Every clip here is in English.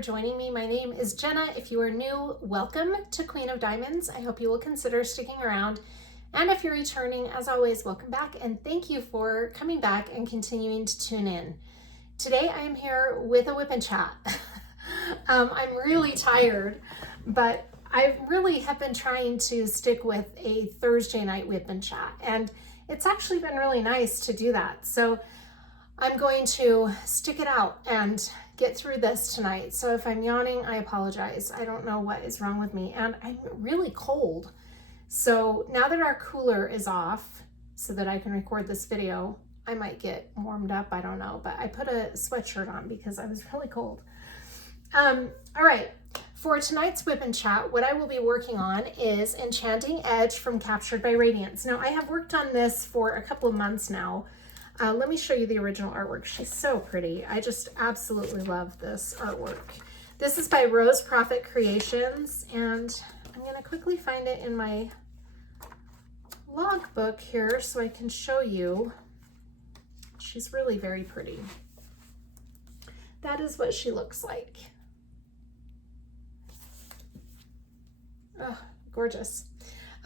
for joining me. My name is Jenna. If you are new, welcome to Queen of Diamonds. I hope you will consider sticking around. And if you're returning, as always, welcome back and thank you for coming back and continuing to tune in. Today I am here with a WIP and Chat. I'm really tired, but I really have been trying to stick with a Thursday night WIP and Chat, and it's actually been really nice to do that. So I'm going to stick it out and get through this tonight. So if I'm yawning, I apologize. I don't know what is wrong with me, and I'm really cold. So now that our cooler is off so that I can record this video, I might get warmed up, I don't know, but I put a sweatshirt on because I was really cold. All right, for tonight's WIP and Chat, what I will be working on is Enchanting Edge from Captured by Radiance. Now I have worked on this for a couple of months now. Let me show you the original artwork. She's so pretty. I just absolutely love this artwork. This is by Rose Proffitt Creations, and I'm gonna quickly find it in my logbook here so I can show you. She's really very pretty. That is what she looks like. Oh, gorgeous.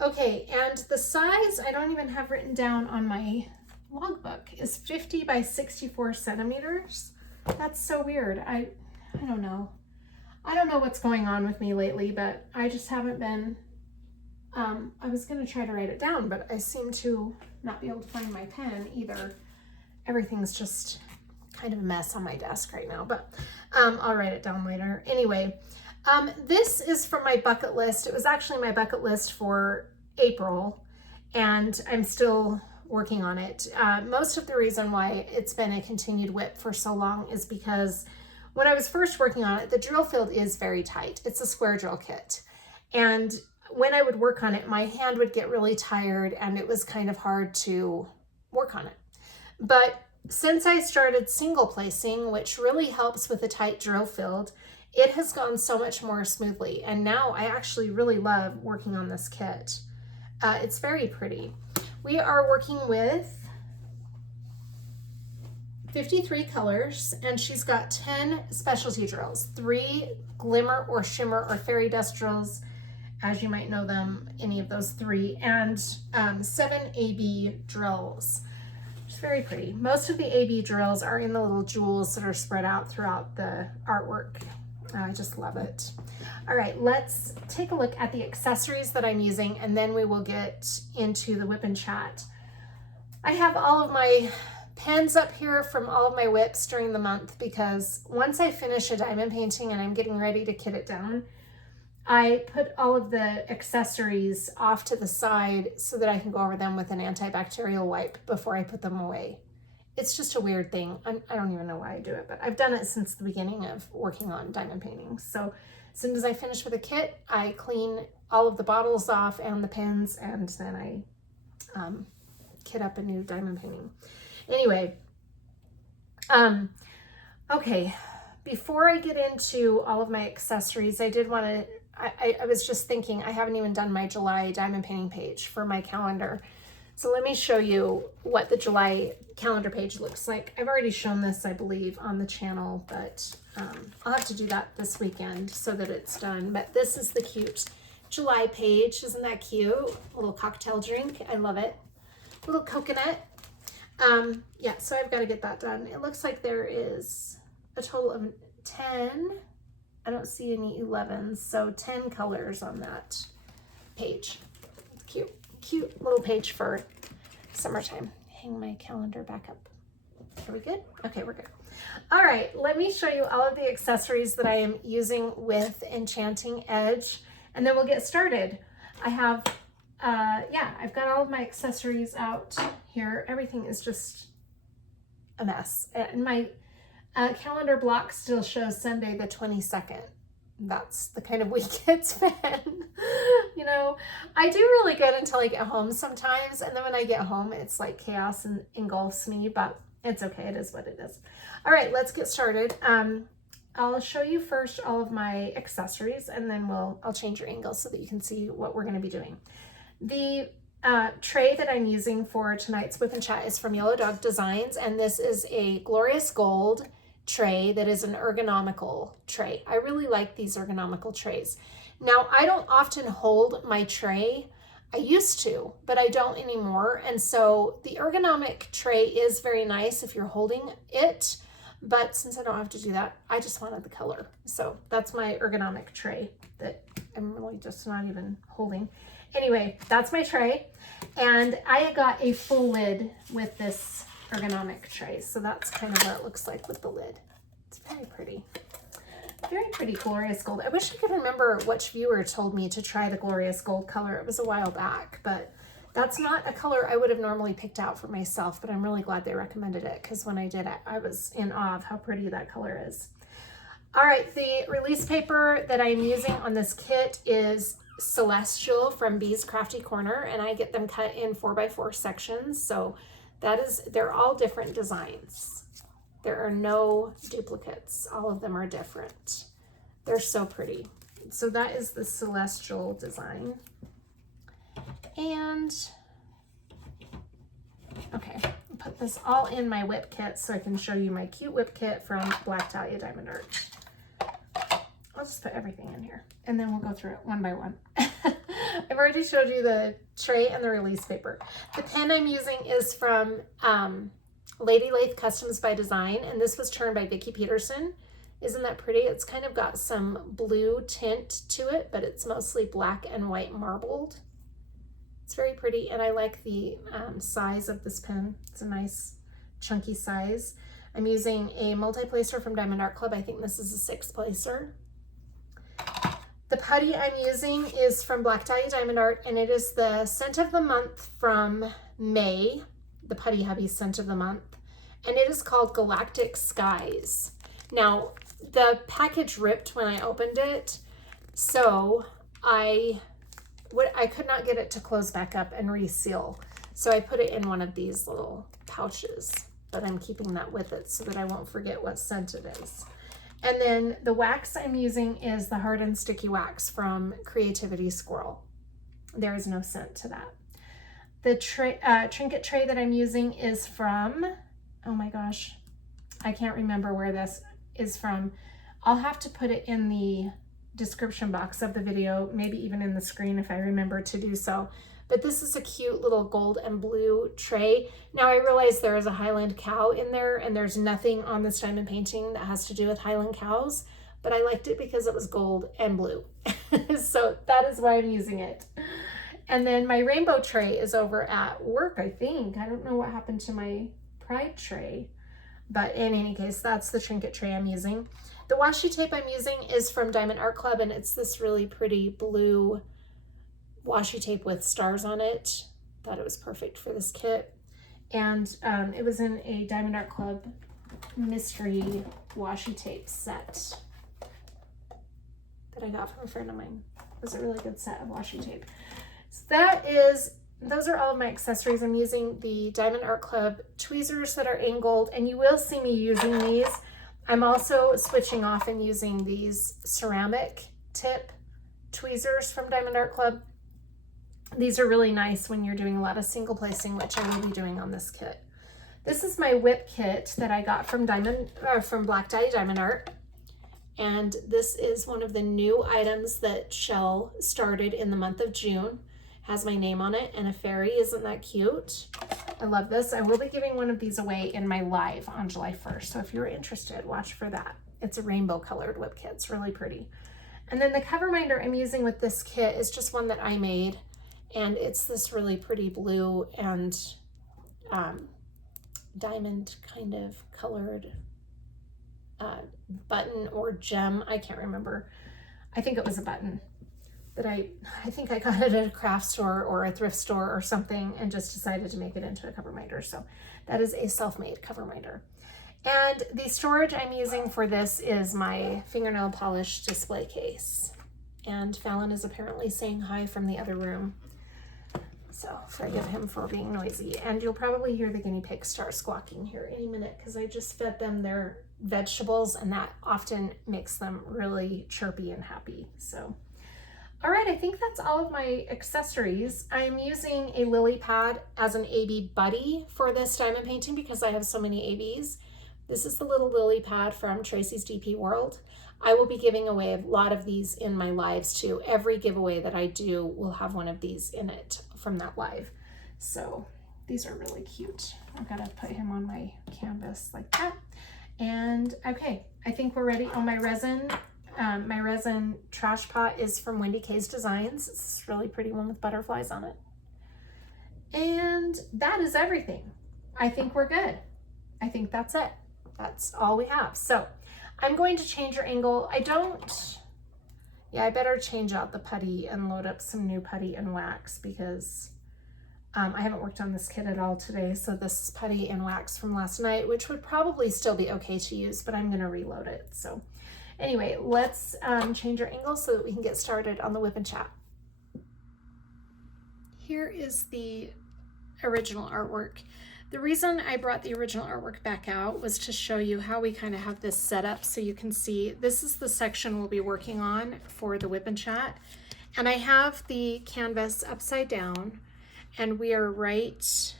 Okay, and the size I don't even have written down on my logbook is 50 by 64 centimeters. That's so weird. I don't know. I don't know what's going on with me lately, but I just haven't been, I was gonna try to write it down, but I seem to not be able to find my pen either. Everything's just kind of a mess on my desk right now, but I'll write it down later. Anyway, this is from my bucket list. It was actually my bucket list for April, and I'm still working on it. Most of the reason why it's been a continued WIP for so long is because when I was first working on it, the drill field is very tight. It's a square drill kit. And when I would work on it, my hand would get really tired and it was kind of hard to work on it. But since I started single placing, which really helps with a tight drill field, it has gone so much more smoothly. And now I actually really love working on this kit. It's very pretty. We are working with 53 colors, and she's got 10 specialty drills, 3 glimmer or shimmer or fairy dust drills, as you might know them, any of those 3, and 7 AB drills. It's very pretty. Most of the AB drills are in the little jewels that are spread out throughout the artwork. I just love it. All right, let's take a look at the accessories that I'm using, and then we will get into the WIP and Chat. I have all of my pens up here from all of my WIPs during the month because once I finish a diamond painting and I'm getting ready to kit it down, I put all of the accessories off to the side so that I can go over them with an antibacterial wipe before I put them away. It's just a weird thing. I don't even know why I do it, but I've done it since the beginning of working on diamond paintings. So as soon as I finish with a kit, I clean all of the bottles off and the pens, and then I kit up a new diamond painting. Anyway, okay, before I get into all of my accessories, I did want to, I was just thinking, I haven't even done my July diamond painting page for my calendar. So let me show you what the July calendar page looks like. I've already shown this, I believe, on the channel, but I'll have to do that this weekend so that it's done. But this is the cute July page. Isn't that cute? A little cocktail drink. I love it. A little coconut. Yeah, so I've got to get that done. It looks like there is a total of 10. I don't see any 11s, so 10 colors on that page. Cute. Cute little page for summertime. Hang my calendar back up. Are we good? Okay, we're good. All right, let me show you all of the accessories that I am using with Enchanting Edge, and then we'll get started. I have, I've got all of my accessories out here. Everything is just a mess. And my calendar block still shows Sunday the 22nd. That's the kind of week it's been. You know, I do really good until I get home sometimes, and then when I get home it's like chaos and engulfs me, but it's okay, it is what it is. All right, let's get started. I'll show you first all of my accessories, and then I'll change your angle so that you can see what we're going to be doing. The tray that I'm using for tonight's WIP and Chat is from Yellow Dog Designs, and this is a glorious gold tray that is an ergonomical tray. I really like these ergonomical trays. Now, I don't often hold my tray. I used to, but I don't anymore. And so the ergonomic tray is very nice if you're holding it. But since I don't have to do that, I just wanted the color. So that's my ergonomic tray that I'm really just not even holding. Anyway, that's my tray. And I got a full lid with this ergonomic tray. So that's kind of what it looks like with the lid. It's very pretty. Very pretty glorious gold. I wish I could remember which viewer told me to try the glorious gold color. It was a while back, but that's not a color I would have normally picked out for myself, but I'm really glad they recommended it because when I did it, I was in awe of how pretty that color is. All right, the release paper that I'm using on this kit is Celestial from Bee's Crafty Corner, and I get them cut in 4x4 sections. So they're all different designs. There are no duplicates. All of them are different. They're so pretty. So that is the Celestial design. And, okay, I'll put this all in my WIP kit so I can show you my cute WIP kit from Black Dahlia Diamond Art. I'll just put everything in here and then we'll go through it one by one. I've already showed you the tray and the release paper. The pen I'm using is from Lady Lathe Customs by Design, and this was turned by Vickie Peterson. Isn't that pretty? It's kind of got some blue tint to it, but it's mostly black and white marbled. It's very pretty, and I like the size of this pen. It's a nice chunky size. I'm using a multi-placer from Diamond Art Club. I think this is a 6-placer. The putty I'm using is from Black Dahlia Diamond Art, and it is the scent of the month from May, the Putty Hubby scent of the month, and it is called Galactic Skies. Now, the package ripped when I opened it, so I could not get it to close back up and reseal. So I put it in one of these little pouches, but I'm keeping that with it so that I won't forget what scent it is. And then the wax I'm using is the Hard and Sticky Wax from Creativity Squirrel. There is no scent to that. The trinket tray that I'm using is from, oh my gosh, I can't remember where this is from. I'll have to put it in the description box of the video, maybe even in the screen if I remember to do so. But this is a cute little gold and blue tray. Now I realize there is a Highland cow in there and there's nothing on this diamond painting that has to do with Highland cows, but I liked it because it was gold and blue. So that is why I'm using it. And then my rainbow tray is over at work, I think. I don't know what happened to my pride tray, but in any case, that's the trinket tray I'm using. The washi tape I'm using is from Diamond Art Club, and it's this really pretty blue washi tape with stars on it. Thought it was perfect for this kit. And it was in a Diamond Art Club mystery washi tape set that I got from a friend of mine. It was a really good set of washi tape. So those are all of my accessories. I'm using the Diamond Art Club tweezers that are angled, and you will see me using these. I'm also switching off and using these ceramic tip tweezers from Diamond Art Club. These are really nice when you're doing a lot of single placing, which I will be doing on this kit. This is my WIP kit that I got from Black Dahlia Diamond Art. And this is one of the new items that Shell started in the month of June. Has my name on it and a fairy. Isn't that cute? I love this. I will be giving one of these away in my live on July 1st. So if you're interested, watch for that. It's a rainbow colored WIP kit. It's really pretty. And then the cover minder I'm using with this kit is just one that I made. And it's this really pretty blue and diamond kind of colored button or gem. I can't remember. I think it was a button. But I think I got it at a craft store or a thrift store or something and just decided to make it into a cover minder. So that is a self-made cover minder. And the storage I'm using for this is my fingernail polish display case. And Fallon is apparently saying hi from the other room. So forgive him for being noisy. And you'll probably hear the guinea pigs start squawking here any minute because I just fed them their vegetables and that often makes them really chirpy and happy. So. All right, I think that's all of my accessories. I'm using a lily pad as an AB buddy for this diamond painting because I have so many ABs, This is the little lily pad from Tracy's DP World. I will be giving away a lot of these in my lives too. Every giveaway that I do will have one of these in it from that live. So these are really cute. I've got to put him on my canvas like that. And okay, I think we're ready. Oh, my resin trash pot is from Wendy K's Designs. It's this really pretty one with butterflies on it. And that is everything. I think we're good. I think that's it. That's all we have. So I'm going to change your angle. I better change out the putty and load up some new putty and wax because I haven't worked on this kit at all today. So this is putty and wax from last night, which would probably still be okay to use, but I'm going to reload it. So anyway, let's change our angle so that we can get started on the WIP and Chat. Here is the original artwork. The reason I brought the original artwork back out was to show you how we kind of have this set up so you can see this is the section we'll be working on for the WIP and Chat. And I have the canvas upside down and we are right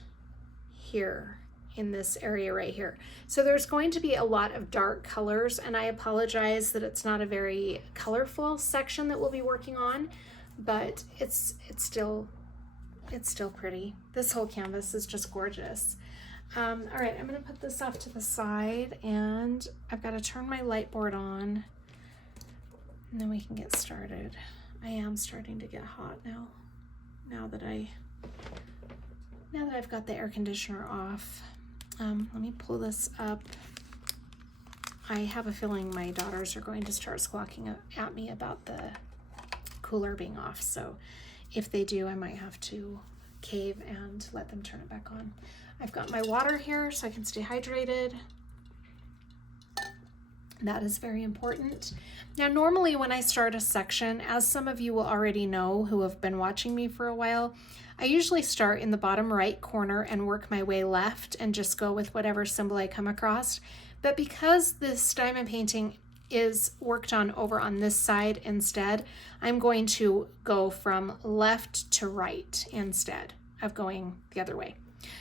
here in this area right here. So there's going to be a lot of dark colors and I apologize that it's not a very colorful section that we'll be working on, but it's still pretty. This whole canvas is just gorgeous. All right, I'm gonna put this off to the side and I've got to turn my light board on and then we can get started. I am starting to get hot now that I've got the air conditioner off. Let me pull this up. I have a feeling my daughters are going to start squawking at me about the cooler being off, so if they do, I might have to cave and let them turn it back on. I've got my water here so I can stay hydrated. That is very important. Now, normally when I start a section, as some of you will already know who have been watching me for a while, I usually start in the bottom right corner and work my way left and just go with whatever symbol I come across. But because this diamond painting is worked on over on this side instead, I'm going to go from left to right instead of going the other way.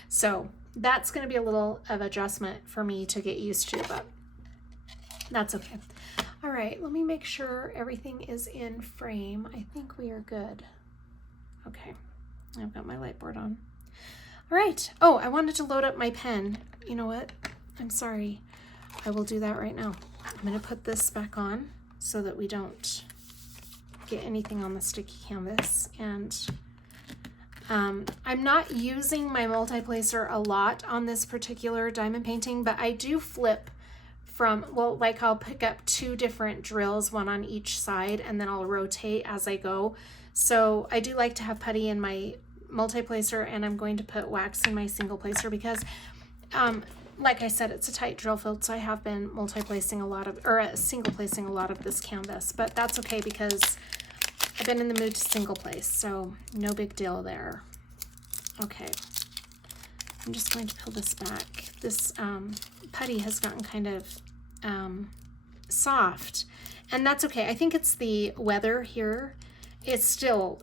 So that's going to be a little of adjustment for me to get used to, but that's okay. All right, let me make sure everything is in frame. I think we are good. Okay, I've got my light board on. All right. Oh, I wanted to load up my pen. You know what? I'm sorry. I will do that right now. I'm going to put this back on so that we don't get anything on the sticky canvas. And I'm not using my multi-placer a lot on this particular diamond painting, but I do flip from, well, like I'll pick up 2 different drills, one on each side, and then I'll rotate as I go. So I do like to have putty in my multi-placer, and I'm going to put wax in my single placer because like I said, it's a tight drill field, so I have been multi-placing a lot of, or single placing a lot of this canvas, but that's okay because I've been in the mood to single place, so no big deal there. Okay, I'm just going to pull this back. This putty has gotten kind of soft, and that's okay. I think it's the weather here. It's still,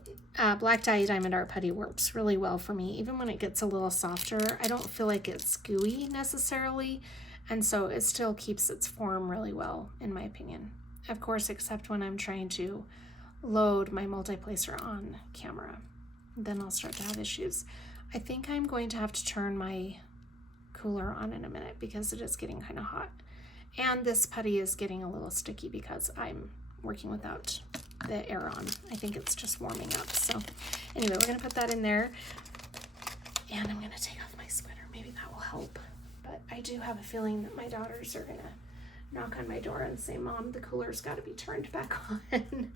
black Dahlia diamond art putty works really well for me. Even when it gets a little softer, I don't feel like it's gooey necessarily. And so it still keeps its form really well, in my opinion. Of course, except when I'm trying to load my multi-placer on camera. Then I'll start to have issues. I think I'm going to have to turn my cooler on in a minute because it is getting kind of hot. And this putty is getting a little sticky because I'm working without the air on. I think it's just warming up. So anyway, we're gonna put that in there and I'm gonna take off my sweater. Maybe that will help. But I do have a feeling that my daughters are gonna knock on my door and say, Mom, the cooler's gotta be turned back on.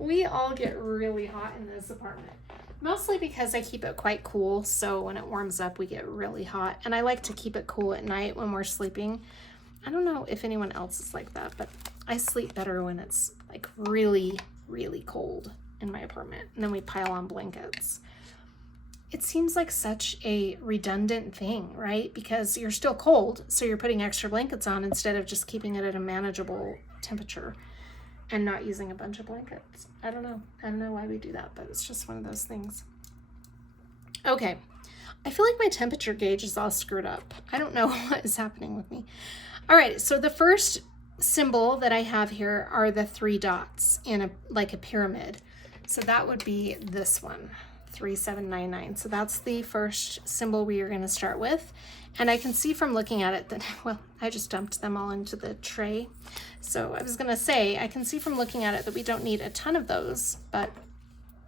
We all get really hot in this apartment. Mostly because I keep it quite cool. So when it warms up, we get really hot. And I like to keep it cool at night when we're sleeping. I don't know if anyone else is like that, but I sleep better when it's like really, really cold in my apartment. And then we pile on blankets. It seems like such a redundant thing, right? Because you're still cold, so you're putting extra blankets on instead of just keeping it at a manageable temperature and not using a bunch of blankets. I don't know why we do that, but it's just one of those things. Okay, I feel like my temperature gauge is all screwed up. I don't know what is happening with me. All right, so the first symbol that I have here are the 3 dots in like a pyramid. So that would be this one, 3799. So that's the first symbol we are going to start with. And I can see from looking at it that, well, I just dumped them all into the tray. So I was going to say, I can see from looking at it that we don't need a ton of those, but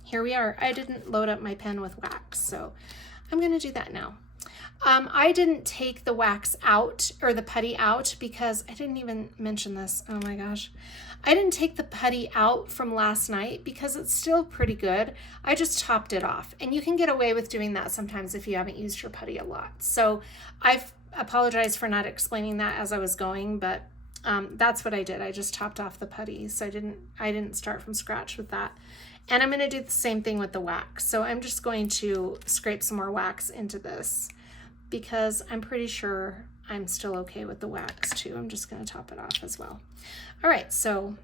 here we are. I didn't load up my pen with wax, so I'm going to do that now. I didn't take the wax out, or the putty out, because I didn't even mention this. Oh my gosh. I didn't take the putty out from last night because it's still pretty good. I just topped it off, and you can get away with doing that sometimes if you haven't used your putty a lot. So I've apologized for not explaining that as I was going, but that's what I did. I just topped off the putty, so I didn't start from scratch with that. And I'm going to do the same thing with the wax. So I'm just going to scrape some more wax into this, because I'm pretty sure I'm still okay with the wax too. I'm just going to top it off as well. All right, so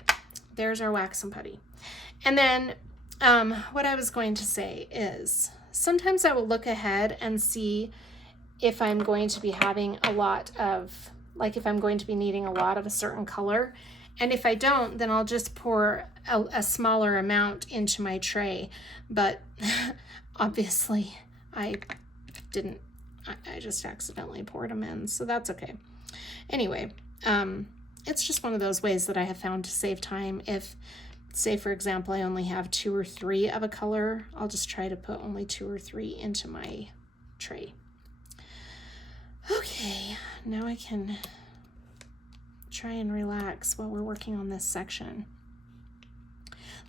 there's our wax and putty. And then what I was going to say is sometimes I will look ahead and see if I'm going to be having a lot of, like if I'm going to be needing a lot of a certain color. And if I don't, then I'll just pour a smaller amount into my tray. But obviously I didn't. I just accidentally poured them in, so that's okay. Anyway, it's just one of those ways that I have found to save time. If, say for example, I only have 2 or 3 of a color, I'll just try to put only 2 or 3 into my tray. Okay, now I can try and relax while we're working on this section.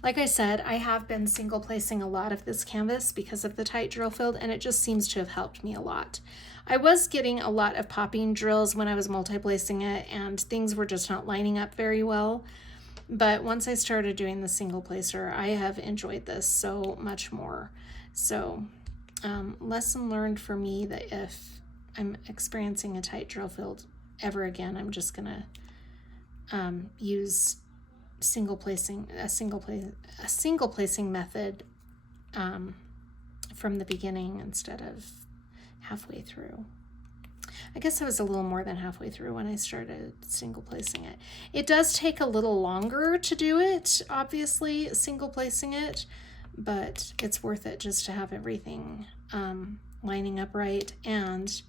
Like I said, I have been single placing a lot of this canvas because of the tight drill field, and it just seems to have helped me a lot. I was getting a lot of popping drills when I was multi-placing it, and things were just not lining up very well. But once I started doing the single placer, I have enjoyed this so much more. So lesson learned for me that if I'm experiencing a tight drill field ever again, I'm just gonna use a single placing method from the beginning instead of halfway through. I guess I was a little more than halfway through when I started single placing it. It does take a little longer to do it, obviously, single placing it, but it's worth it just to have everything lining up right and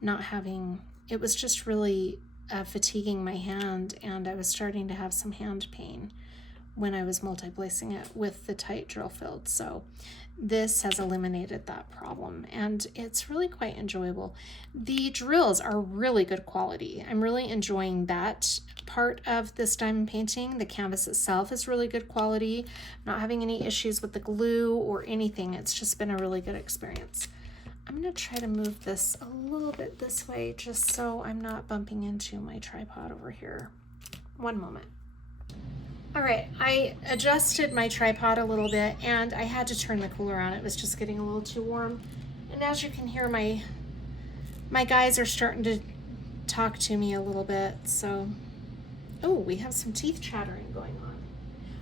not having, it was just really fatiguing my hand, and I was starting to have some hand pain when I was multi-placing it with the tight drill field. So this has eliminated that problem, and it's really quite enjoyable. The drills are really good quality. I'm really enjoying that part of this diamond painting. The canvas itself is really good quality. I'm not having any issues with the glue or anything. It's just been a really good experience. I'm going to try to move this a little bit this way just so I'm not bumping into my tripod over here. One moment. All right, I adjusted my tripod a little bit, and I had to turn the cooler on. It was just getting a little too warm. And as you can hear, my guys are starting to talk to me a little bit. So, oh, we have some teeth chattering going on.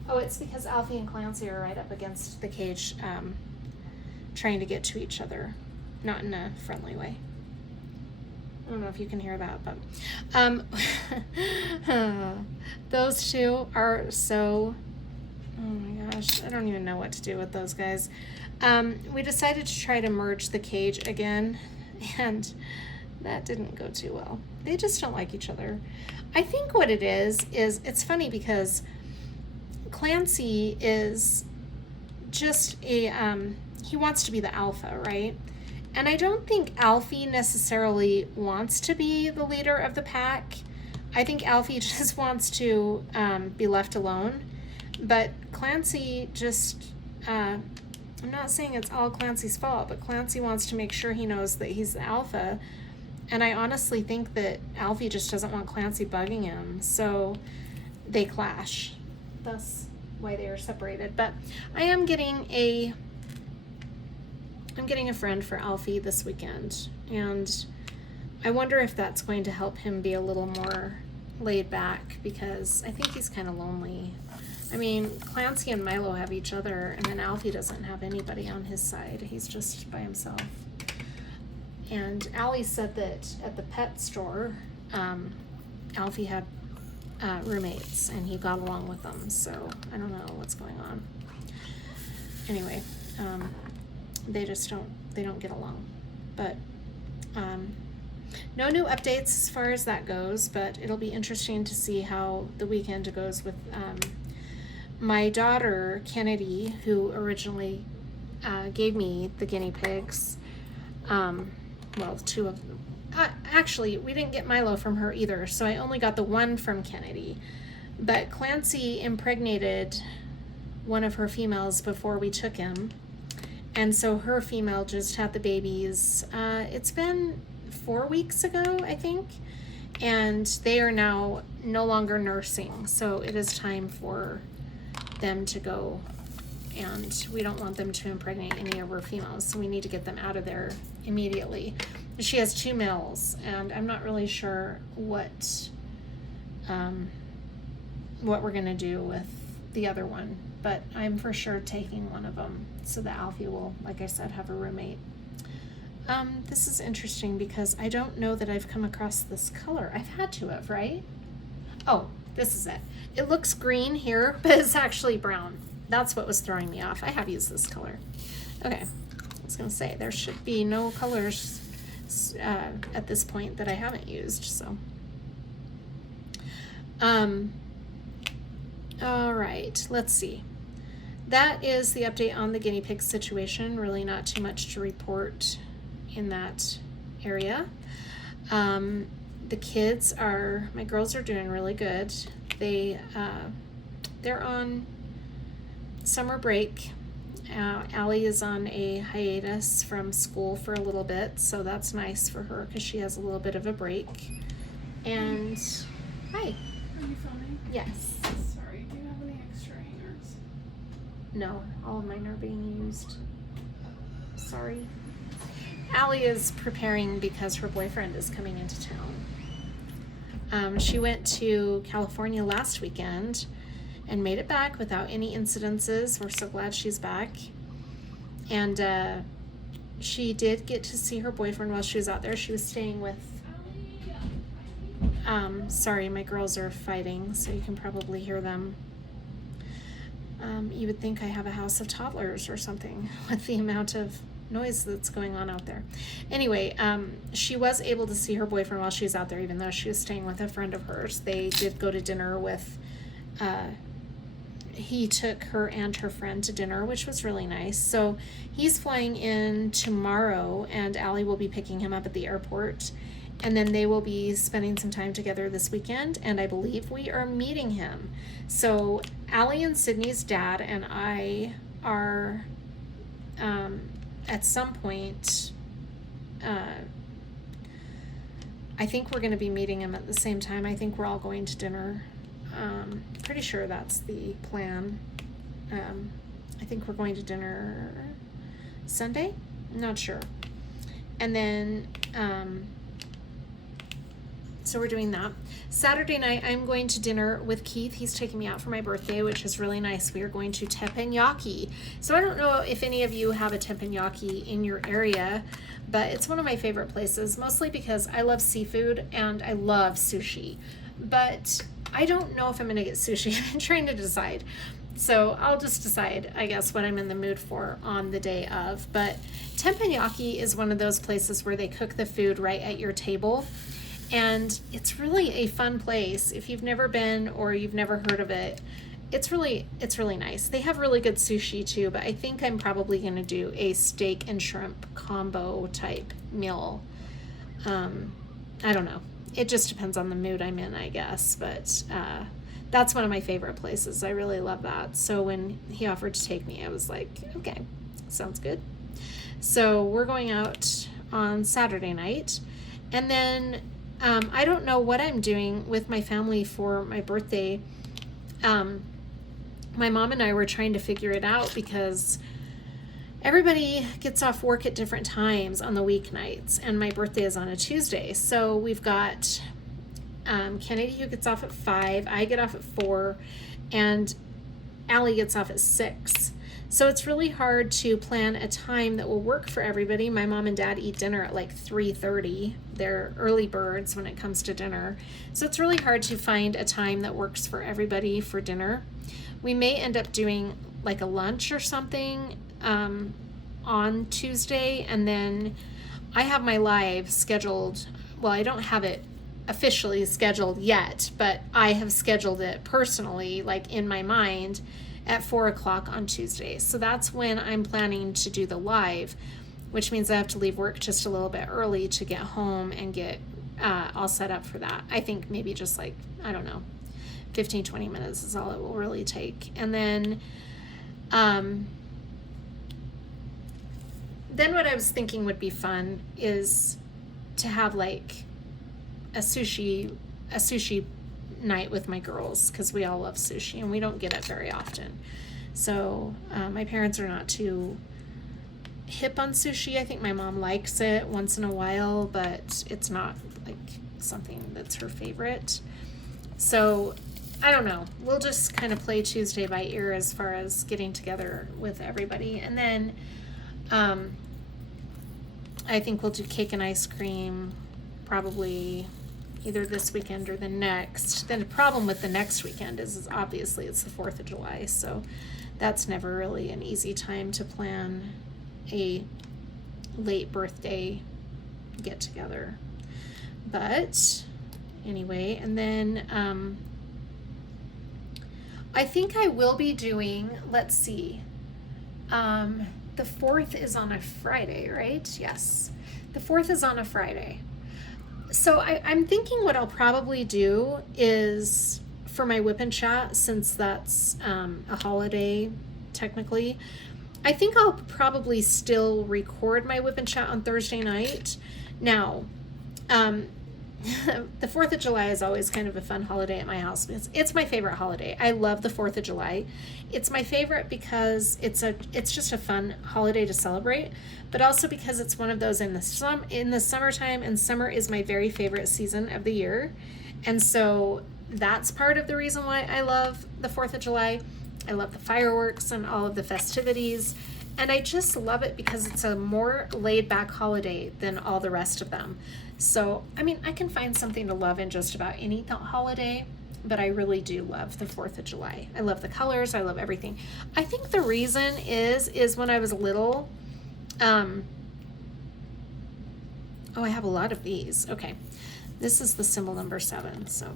Oh, it's because Alfie and Clancy are right up against the cage trying to get to each other. Not in a friendly way. I don't know if you can hear that, but those two are so, oh my gosh, I don't even know what to do with those guys. We decided to try to merge the cage again, and that didn't go too well. They just don't like each other. I think what it is it's funny because Clancy is just a, he wants to be the alpha, right? And I don't think Alfie necessarily wants to be the leader of the pack. I think Alfie just wants to be left alone. But Clancy just, I'm not saying it's all Clancy's fault, but Clancy wants to make sure he knows that he's the alpha. And I honestly think that Alfie just doesn't want Clancy bugging him. So they clash. That's why they are separated. But I am getting a friend for Alfie this weekend, and I wonder if that's going to help him be a little more laid back, because I think he's kind of lonely. I mean, Clancy and Milo have each other, and then Alfie doesn't have anybody on his side. He's just by himself. And Allie said that at the pet store, Alfie had roommates and he got along with them, so I don't know what's going on. Anyway, they don't get along. But no new updates as far as that goes, but it'll be interesting to see how the weekend goes with my daughter Kennedy, who originally gave me the guinea pigs. Well, two of them. Actually, we didn't get Milo from her either, so I only got the one from Kennedy. But Clancy impregnated one of her females before we took him, and so her female just had the babies. It's been 4 weeks ago, I think, and they are now no longer nursing, so it is time for them to go, and we don't want them to impregnate any of her females, so we need to get them out of there immediately. She has 2 males, and I'm not really sure what we're gonna do with the other one, but I'm for sure taking one of them so that Alfie will, like I said, have a roommate. This is interesting because I don't know that I've come across this color. I've had to have, right? Oh, this is it. It looks green here, but it's actually brown. That's what was throwing me off. I have used this color. Okay, I was gonna say there should be no colors at this point that I haven't used, so. All right, let's see. That is the update on the guinea pig situation. Really not too much to report in that area. The kids are, my girls are doing really good. They're on summer break. Allie is on a hiatus from school for a little bit, so that's nice for her because she has a little bit of a break. And hi. Are you filming? Yes. Sorry, do you have any extra hangers? No, all of mine are being used. Sorry. Allie is preparing because her boyfriend is coming into town. She went to California last weekend and made it back without any incidences. We're so glad she's back. And she did get to see her boyfriend while she was out there. She was staying with, sorry, my girls are fighting, so you can probably hear them. You would think I have a house of toddlers or something with the amount of noise that's going on out there. Anyway, she was able to see her boyfriend while she was out there, even though she was staying with a friend of hers. They did go to dinner with, he took her and her friend to dinner, which was really nice. So he's flying in tomorrow, and Allie will be picking him up at the airport, and then they will be spending some time together this weekend, and I believe we are meeting him. So Allie and Sydney's dad and I are at some point, I think we're going to be meeting him at the same time. I think we're all going to dinner. Pretty sure that's the plan. I think we're going to dinner Sunday. I'm not sure. And then, so we're doing that. Saturday night, I'm going to dinner with Keith. He's taking me out for my birthday, which is really nice. We are going to teppanyaki. So I don't know if any of you have a teppanyaki in your area, but it's one of my favorite places, mostly because I love seafood and I love sushi. But I don't know if I'm going to get sushi. I'm trying to decide. So I'll just decide, I guess, what I'm in the mood for on the day of. But teppanyaki is one of those places where they cook the food right at your table. And it's really a fun place. If you've never been or you've never heard of it, it's really nice. They have really good sushi too, but I think I'm probably going to do a steak and shrimp combo type meal. I don't know. It just depends on the mood I'm in, I guess. But that's one of my favorite places. I really love that. So when he offered to take me, I was like, okay, sounds good. So we're going out on Saturday night. And then I don't know what I'm doing with my family for my birthday. My mom and I were trying to figure it out because everybody gets off work at different times on the weeknights, and my birthday is on a Tuesday. So we've got Kennedy, who gets off at 5, I get off at 4, and Allie gets off at 6. So it's really hard to plan a time that will work for everybody. My mom and dad eat dinner at like 3:30. They're early birds when it comes to dinner. So it's really hard to find a time that works for everybody for dinner. We may end up doing like a lunch or something on Tuesday, and then I have my live scheduled. Well, I don't have it officially scheduled yet, but I have scheduled it personally, like in my mind, at 4 o'clock on Tuesday. So that's when I'm planning to do the live, which means I have to leave work just a little bit early to get home and get all set up for that. I think maybe just like, I don't know, 15-20 minutes is all it will really take. And then what I was thinking would be fun is to have like a sushi night with my girls, because we all love sushi and we don't get it very often. So my parents are not too hip on sushi. I think my mom likes it once in a while, but it's not like something that's her favorite. So I don't know. We'll just kind of play Tuesday by ear as far as getting together with everybody. And then I think we'll do cake and ice cream probably either this weekend or the next. Then the problem with the next weekend is obviously it's the 4th of July, so that's never really an easy time to plan a late birthday get together. But anyway, and then I think I will be doing, let's see, the 4th is on a Friday, right? Yes, the 4th is on a Friday. So I'm thinking what I'll probably do is, for my WIP and Chat, since that's a holiday technically, I think I'll probably still record my WIP and Chat on Thursday night. Now, the 4th of July is always kind of a fun holiday at my house. It's my favorite holiday. I love the 4th of July. It's my favorite because it's just a fun holiday to celebrate, but also because it's one of those in the summertime, and summer is my very favorite season of the year. And so that's part of the reason why I love the 4th of July. I love the fireworks and all of the festivities. And I just love it because it's a more laid back holiday than all the rest of them. So, I mean, I can find something to love in just about any holiday, but I really do love the 4th of July. I love the colors. I love everything. I think the reason is when I was little, oh, I have a lot of these. Okay. This is the symbol number 7. So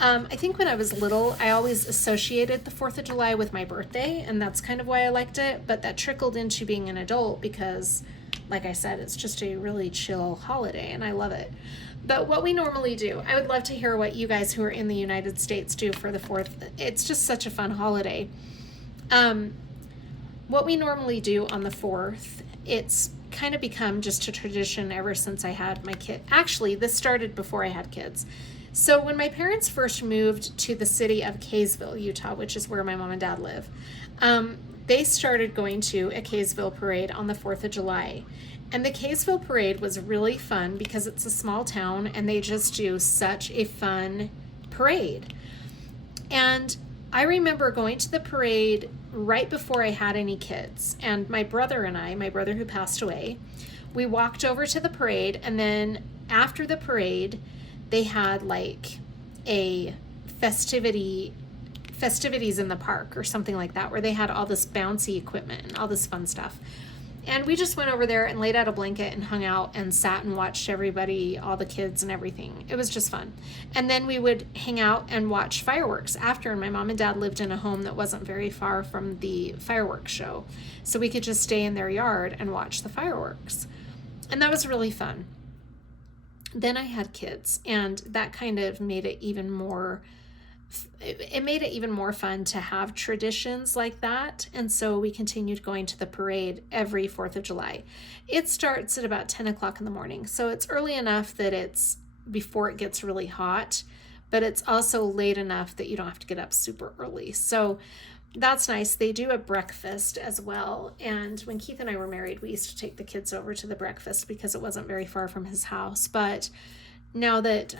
I think when I was little, I always associated the 4th of July with my birthday, and that's kind of why I liked it. But that trickled into being an adult because, like I said, it's just a really chill holiday, and I love it. But what we normally do, I would love to hear what you guys who are in the United States do for the 4th. It's just such a fun holiday. What we normally do on the 4th, it's kind of become just a tradition ever since I had my kid. Actually, this started before I had kids. So when my parents first moved to the city of Kaysville, Utah, which is where my mom and dad live, they started going to a Kaysville parade on the 4th of July. And the Kaysville parade was really fun because it's a small town and they just do such a fun parade. And I remember going to the parade right before I had any kids. And my brother and I, my brother who passed away, we walked over to the parade. And then after the parade, they had like a festivities in the park or something like that, where they had all this bouncy equipment and all this fun stuff. And we just went over there and laid out a blanket and hung out and sat and watched everybody, all the kids and everything. It was just fun. And then we would hang out and watch fireworks after. And my mom and dad lived in a home that wasn't very far from the fireworks show. So we could just stay in their yard and watch the fireworks. And that was really fun. Then I had kids, and that kind of made it even more fun to have traditions like that. And so we continued going to the parade every 4th of July. It starts at about 10 o'clock in the morning. So it's early enough that it's before it gets really hot, but it's also late enough that you don't have to get up super early. So that's nice. They do a breakfast as well. And when Keith and I were married, we used to take the kids over to the breakfast because it wasn't very far from his house. But now that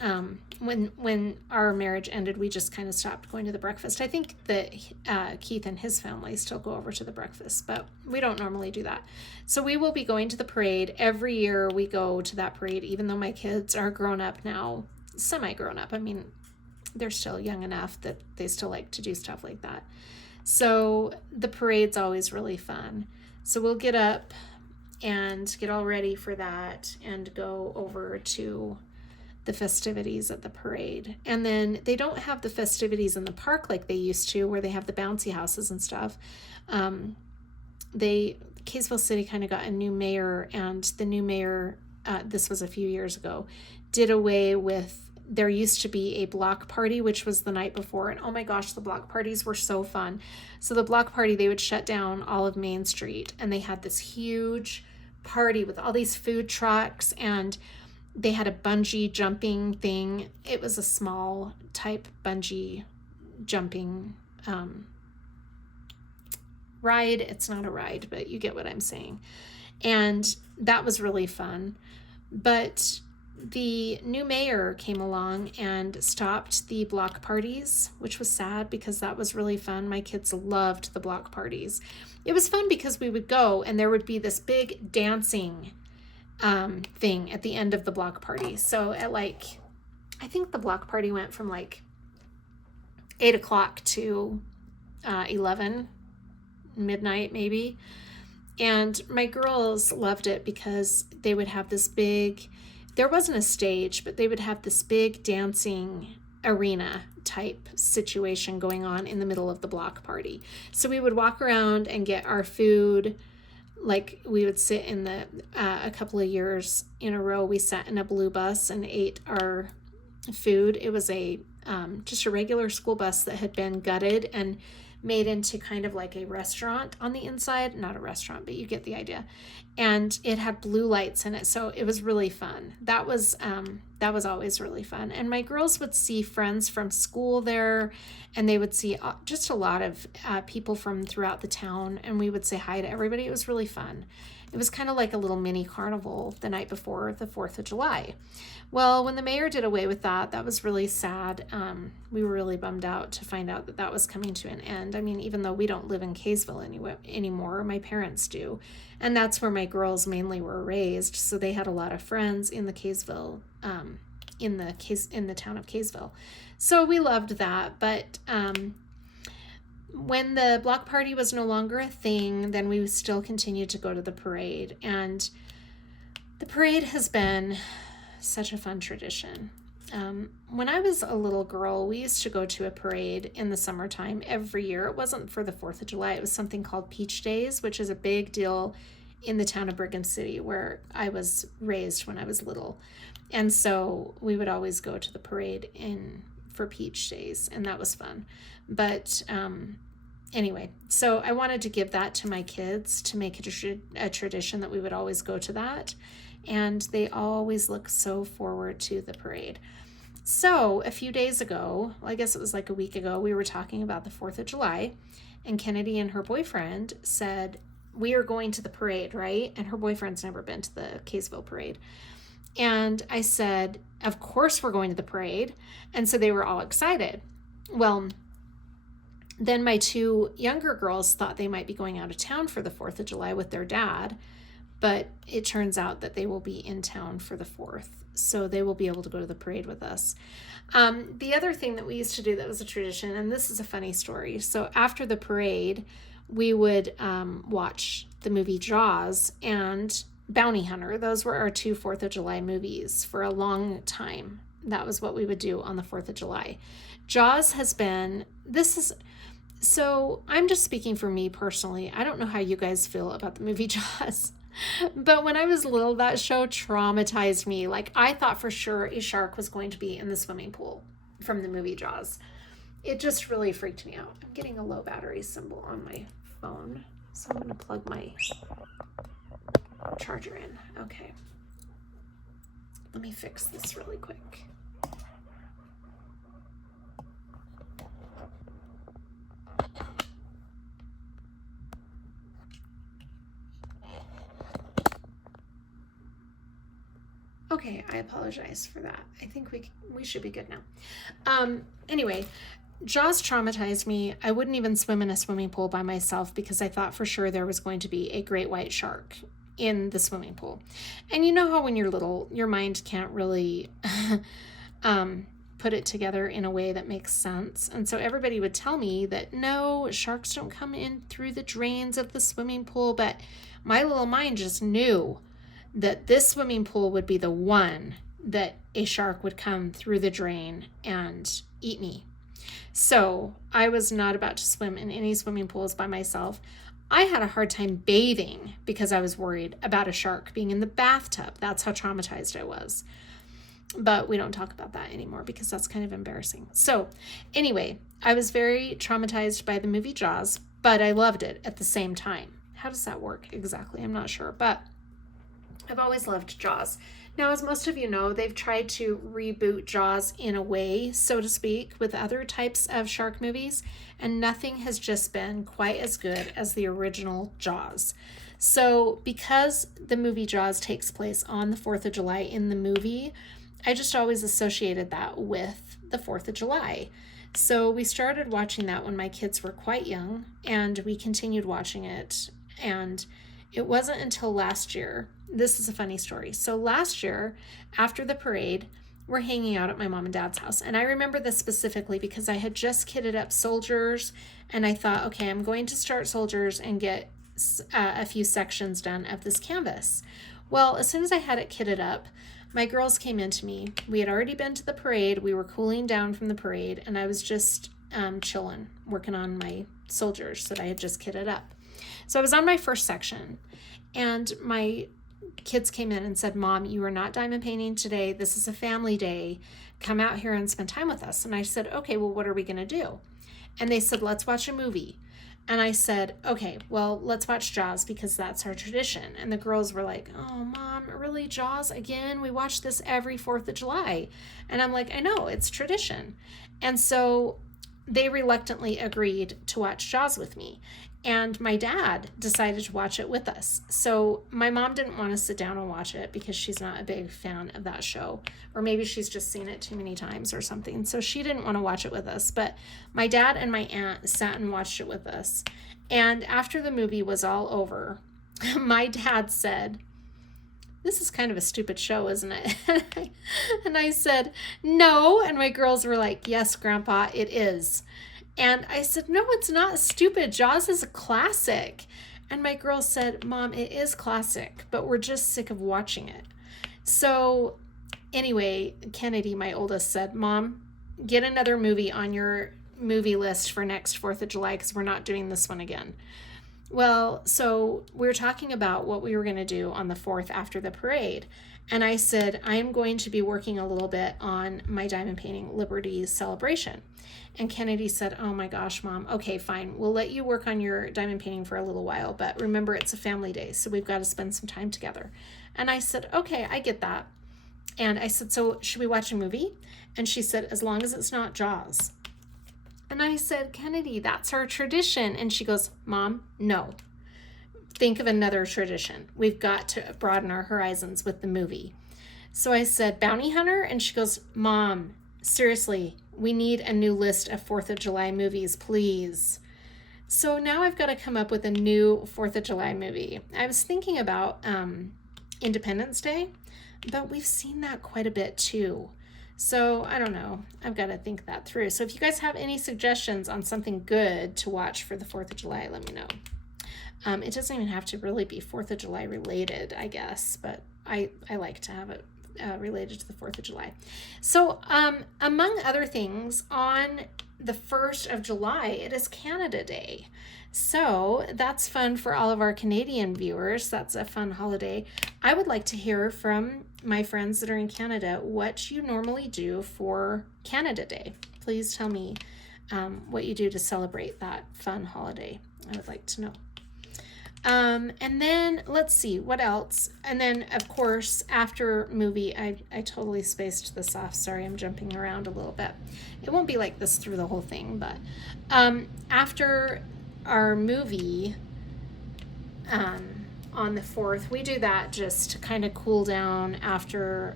when our marriage ended, we just kind of stopped going to the breakfast. I think that Keith and his family still go over to the breakfast, but we don't normally do that. So we will be going to the parade. Every year we go to that parade, even though my kids are grown up now, semi-grown up. I mean, they're still young enough that they still like to do stuff like that. So the parade's always really fun. So we'll get up and get all ready for that and go over to the festivities at the parade. And then they don't have the festivities in the park like they used to, where they have the bouncy houses and stuff. Kaysville City kind of got a new mayor, and the new mayor, this was a few years ago, did away with, there used to be a block party, which was the night before. And oh my gosh, the block parties were so fun. So the block party, they would shut down all of Main Street, and they had this huge party with all these food trucks, and they had a bungee jumping thing. It was a small type bungee jumping ride. It's not a ride, but you get what I'm saying. And that was really fun. But the new mayor came along and stopped the block parties, which was sad because that was really fun. My kids loved the block parties. It was fun because we would go and there would be this big dancing thing at the end of the block party. So at like, I think the block party went from like 8 o'clock to 11, midnight maybe. And my girls loved it because they would have this big, there wasn't a stage, but they would have this big dancing arena type situation going on in the middle of the block party. So we would walk around and get our food. Like we would sit in the, a couple of years in a row, we sat in a blue bus and ate our food. It was just a regular school bus that had been gutted and made into kind of like a restaurant on the inside. Not a restaurant, but you get the idea. And it had blue lights in it. So it was really fun. That was always really fun. And my girls would see friends from school there, and they would see just a lot of people from throughout the town, and we would say hi to everybody. It was really fun. It was kind of like a little mini carnival the night before the 4th of July. Well, when the mayor did away with that, that was really sad. We were really bummed out to find out that that was coming to an end. I mean, even though we don't live in Kaysville anymore, my parents do. And that's where my girls mainly were raised. So they had a lot of friends in the Kaysville, in the town of Kaysville. So we loved that. But when the block party was no longer a thing, then we still continued to go to the parade. And the parade has been such a fun tradition. When I was a little girl, we used to go to a parade in the summertime every year. It wasn't for the 4th of July. It was something called Peach Days, which is a big deal in the town of Brigham City, where I was raised when I was little. And so we would always go to the parade for Peach Days, and that was fun. But anyway, so I wanted to give that to my kids to make it a tradition that we would always go to that. And they always look so forward to the parade. So a few days ago, well, I guess it was like a week ago, we were talking about the 4th of July, and Kennedy and her boyfriend said, we are going to the parade, right? And her boyfriend's never been to the Kaysville parade. And I said, of course we're going to the parade. And so they were all excited. Well, then my 2 younger girls thought they might be going out of town for the 4th of July with their dad. But it turns out that they will be in town for the 4th. So they will be able to go to the parade with us. The other thing that we used to do that was a tradition, and this is a funny story. So after the parade, we would watch the movie Jaws and Bounty Hunter. Those were our 2 4th of July movies for a long time. That was what we would do on the 4th of July. Jaws has been, so I'm just speaking for me personally. I don't know how you guys feel about the movie Jaws. But when I was little, that show traumatized me. Like, I thought for sure a shark was going to be in the swimming pool from the movie Jaws. It just really freaked me out. I'm getting a low battery symbol on my phone, so I'm going to plug my charger in. Okay. Let me fix this really quick. Okay, I apologize for that. I think we should be good now. Anyway, Jaws traumatized me. I wouldn't even swim in a swimming pool by myself because I thought for sure there was going to be a great white shark in the swimming pool. And you know how when you're little, your mind can't really put it together in a way that makes sense. And so everybody would tell me that no, sharks don't come in through the drains of the swimming pool. But my little mind just knew that this swimming pool would be the one that a shark would come through the drain and eat me. So I was not about to swim in any swimming pools by myself. I had a hard time bathing because I was worried about a shark being in the bathtub. That's how traumatized I was. But we don't talk about that anymore because that's kind of embarrassing. So anyway, I was very traumatized by the movie Jaws, but I loved it at the same time. How does that work exactly? I'm not sure, but I've always loved Jaws. Now, as most of you know, they've tried to reboot Jaws in a way, so to speak, with other types of shark movies, and nothing has just been quite as good as the original Jaws. So because the movie Jaws takes place on the 4th of July in the movie, I just always associated that with the 4th of July. So we started watching that when my kids were quite young, and we continued watching it. And it wasn't until last year. This is a funny story. So last year, after the parade, we're hanging out at my mom and dad's house. And I remember this specifically because I had just kitted up soldiers. And I thought, okay, I'm going to start soldiers and get a few sections done of this canvas. Well, as soon as I had it kitted up, my girls came in to me. We had already been to the parade. We were cooling down from the parade. And I was just chilling, working on my soldiers that I had just kitted up. So I was on my first section. And my kids came in and said, Mom, you are not diamond painting today. This is a family day. Come out here and spend time with us. And I said, okay, well, what are we going to do? And they said, let's watch a movie. And I said, okay, well, let's watch Jaws because that's our tradition. And the girls were like, oh, Mom, really, Jaws again? We watch this every 4th of July. And I'm like, I know, it's tradition. And so they reluctantly agreed to watch Jaws with me. And my dad decided to watch it with us. So my mom didn't want to sit down and watch it because she's not a big fan of that show. Or maybe she's just seen it too many times or something. So she didn't want to watch it with us. But my dad and my aunt sat and watched it with us. And after the movie was all over, my dad said, this is kind of a stupid show, isn't it? And I said, no. And my girls were like, yes, Grandpa, it is. And I said, no, it's not stupid. Jaws is a classic. And my girls said, Mom, it is classic, but we're just sick of watching it. So anyway, Kennedy, my oldest, said, Mom, get another movie on your movie list for next 4th of July because we're not doing this one again. Well, so we were talking about what we were going to do on the 4th after the parade. And I said, I'm going to be working a little bit on my diamond painting Liberty celebration. And Kennedy said, oh my gosh, Mom, okay, fine. We'll let you work on your diamond painting for a little while, but remember it's a family day, so we've got to spend some time together. And I said, okay, I get that. And I said, so should we watch a movie? And she said, as long as it's not Jaws. And I said, Kennedy, that's our tradition. And she goes, Mom, no. Think of another tradition. We've got to broaden our horizons with the movie. So I said, Bounty Hunter? And she goes, Mom, seriously, we need a new list of 4th of July movies, please. So now I've got to come up with a new 4th of July movie. I was thinking about Independence Day, but we've seen that quite a bit too. So I don't know. I've got to think that through. So if you guys have any suggestions on something good to watch for the 4th of July, let me know. It doesn't even have to really be 4th of July related, I guess, but I like to have it related to the 4th of July. So among other things, on the 1st of July, it is Canada Day. So that's fun for all of our Canadian viewers. That's a fun holiday. I would like to hear from my friends that are in Canada what you normally do for Canada Day. Please tell me what you do to celebrate that fun holiday. I would like to know. And then let's see what else. And then of course, after movie, I totally spaced this off. Sorry, I'm jumping around a little bit. It won't be like this through the whole thing, but, after our movie, on the 4th. We do that just to kind of cool down after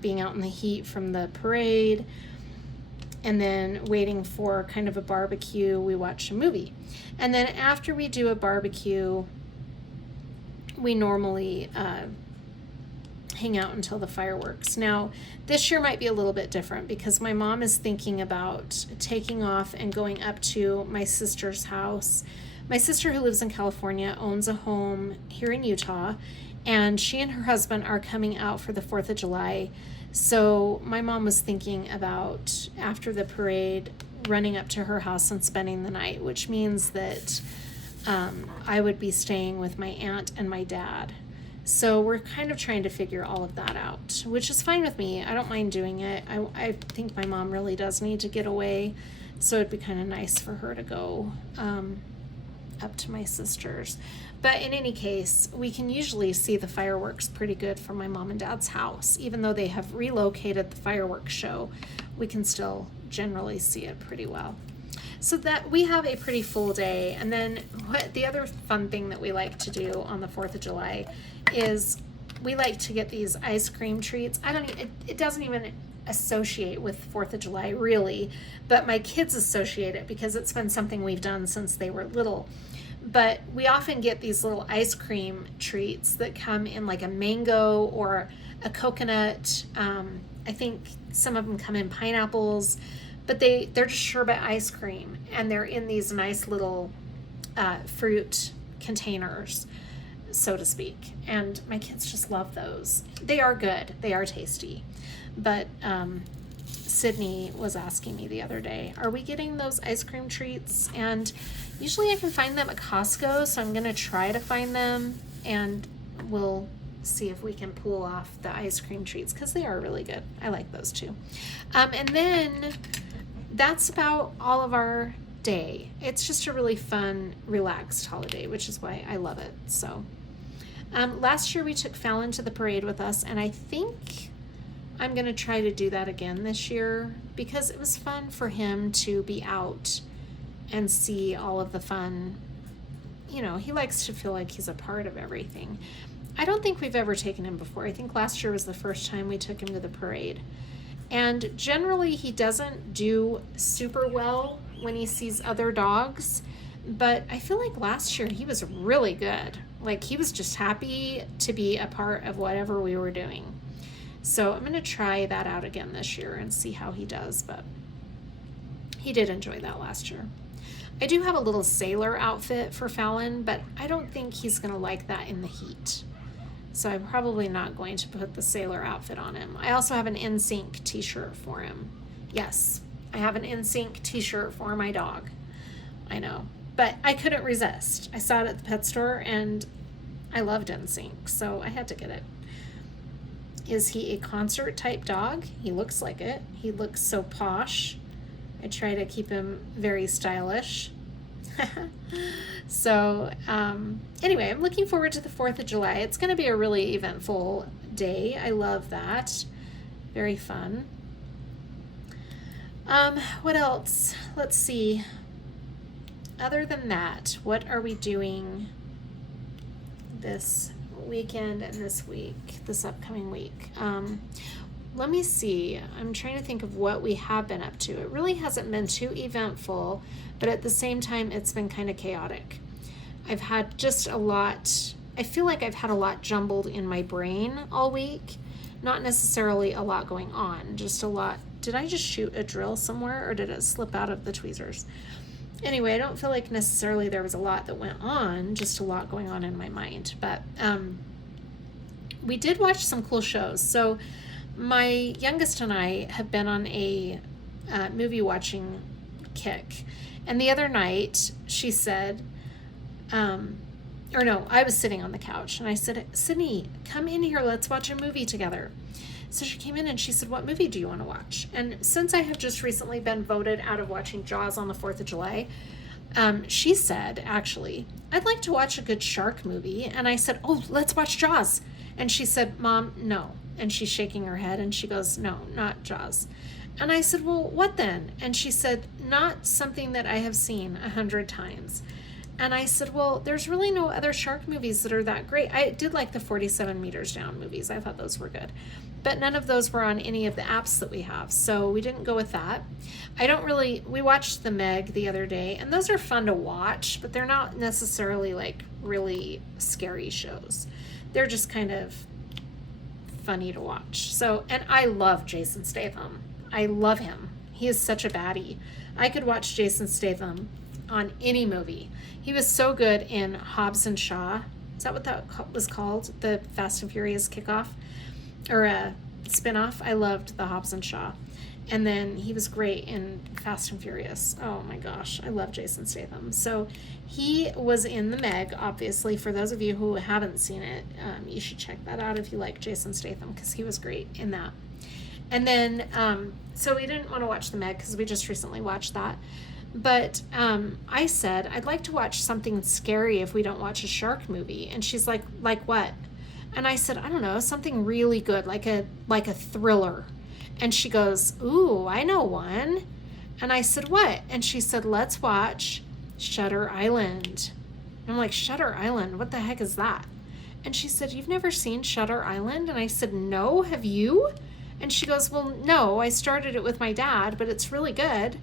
being out in the heat from the parade, and then waiting for kind of a barbecue. We watch a movie, and then after we do a barbecue, we normally hang out until the fireworks. Now, this year might be a little bit different because my mom is thinking about taking off and going up to my sister's house. My sister, who lives in California, owns a home here in Utah, and she and her husband are coming out for the 4th of July. So my mom was thinking about, after the parade, running up to her house and spending the night, which means that I would be staying with my aunt and my dad. So we're kind of trying to figure all of that out, which is fine with me. I don't mind doing it. I think my mom really does need to get away, so it'd be kind of nice for her to go up to my sister's. But in any case, we can usually see the fireworks pretty good from my mom and dad's house. Even though they have relocated the fireworks show, we can still generally see it pretty well. So that we have a pretty full day. And then the other fun thing that we like to do on the 4th of July is we like to get these ice cream treats. It doesn't even associate with 4th of July really, but my kids associate it because it's been something we've done since they were little. But we often get these little ice cream treats that come in like a mango or a coconut. I think some of them come in pineapples, but they're just sherbet ice cream, and they're in these nice little fruit containers, so to speak. And my kids just love those. They are good. They are tasty. But Sydney was asking me the other day, are we getting those ice cream treats? And usually I can find them at Costco, so I'm going to try to find them, and we'll see if we can pull off the ice cream treats because they are really good. I like those too. And then that's about all of our day. It's just a really fun, relaxed holiday, which is why I love it. So last year we took Fallon to the parade with us, and I think I'm going to try to do that again this year because it was fun for him to be out and see all of the fun. You know, he likes to feel like he's a part of everything. I don't think we've ever taken him before. I think last year was the first time we took him to the parade. And generally he doesn't do super well when he sees other dogs, but I feel like last year he was really good. Like, he was just happy to be a part of whatever we were doing. So I'm going to try that out again this year and see how he does, but he did enjoy that last year. I do have a little sailor outfit for Fallon, but I don't think he's going to like that in the heat. So I'm probably not going to put the sailor outfit on him. I also have an NSYNC t-shirt for him. Yes, I have an NSYNC t-shirt for my dog. I know, but I couldn't resist. I saw it at the pet store and I loved NSYNC, so I had to get it. Is he a concert type dog? He looks like it. He looks so posh. I try to keep him very stylish. So anyway, I'm looking forward to the 4th of July. It's going to be a really eventful day. I love that. Very fun. What else? Let's see. Other than that, what are we doing this weekend and this week, this upcoming week? Let me see. I'm trying to think of what we have been up to. It really hasn't been too eventful, but at the same time, it's been kind of chaotic. I've had just a lot, I feel like I've had a lot jumbled in my brain all week. Not necessarily a lot going on, just a lot. Did I just shoot a drill somewhere, or did it slip out of the tweezers? Anyway, I don't feel like necessarily there was a lot that went on, just a lot going on in my mind. But we did watch some cool shows. So my youngest and I have been on a movie watching kick. And the other night she said, I was sitting on the couch and I said, Sydney, come in here, let's watch a movie together. So she came in and she said, what movie do you want to watch? And since I have just recently been voted out of watching Jaws on the 4th of July, she said, actually, I'd like to watch a good shark movie. And I said, oh, let's watch Jaws. And she said, Mom, no. And she's shaking her head and she goes, no, not Jaws. And I said, well, what then? And she said, not something that I have seen 100 times. And I said, well, there's really no other shark movies that are that great. I did like the 47 Meters Down movies. I thought those were good. But none of those were on any of the apps that we have. So we didn't go with that. We watched The Meg the other day, and those are fun to watch, but they're not necessarily like really scary shows. They're just kind of funny to watch. So, and I love Jason Statham. I love him. He is such a baddie. I could watch Jason Statham on any movie. He was so good in Hobbs and Shaw. Is that what that was called? The Fast and Furious kickoff or a spinoff. I loved the Hobbs and Shaw. And then he was great in Fast and Furious. Oh my gosh, I love Jason Statham. So he was in The Meg, obviously. For those of you who haven't seen it, you should check that out if you like Jason Statham, because he was great in that. And then, so we didn't want to watch The Meg because we just recently watched that. But I said, I'd like to watch something scary if we don't watch a shark movie. And she's like what? And I said, I don't know, something really good, like a thriller. And she goes, ooh, I know one. And I said, what? And she said, let's watch Shutter Island. And I'm like, Shutter Island? What the heck is that? And she said, you've never seen Shutter Island? And I said, no, have you? And she goes, well, no, I started it with my dad, but it's really good.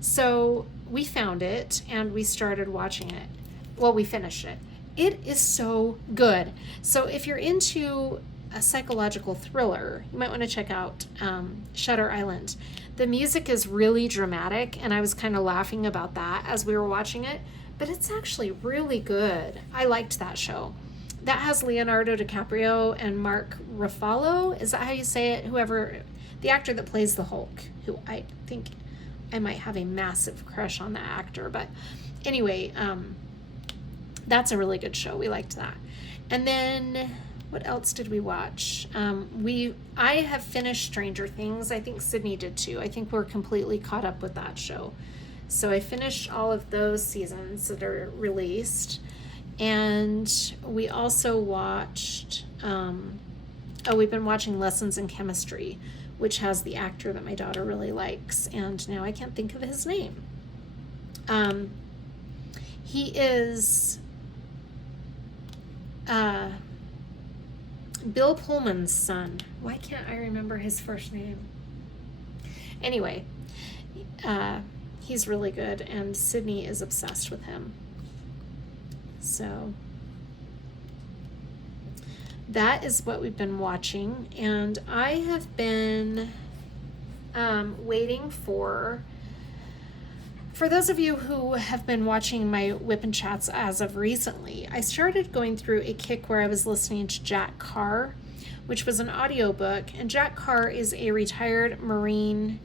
So we found it and we started watching it. Well, we finished it. It is so good. So if you're into a psychological thriller, you might want to check out Shutter Island. The music is really dramatic, and I was kind of laughing about that as we were watching it, but it's actually really good. I liked that show. That has Leonardo DiCaprio and Mark Ruffalo. Is that how you say it? Whoever, the actor that plays the Hulk, who I think I might have a massive crush on that actor. But anyway, that's a really good show. We liked that. And then what else did we watch? I have finished Stranger Things. I think Sydney did too. I think we're completely caught up with that show. So I finished all of those seasons that are released. And we also watched, we've been watching Lessons in Chemistry, which has the actor that my daughter really likes. And now I can't think of his name. He is Bill Pullman's son. Why can't I remember his first name? Anyway, he's really good, and Sydney is obsessed with him. So that is what we've been watching, and I have been waiting for those of you who have been watching my WIP and Chats as of recently, I started going through a kick where I was listening to Jack Carr, which was an audiobook, and Jack Carr is a retired Marine,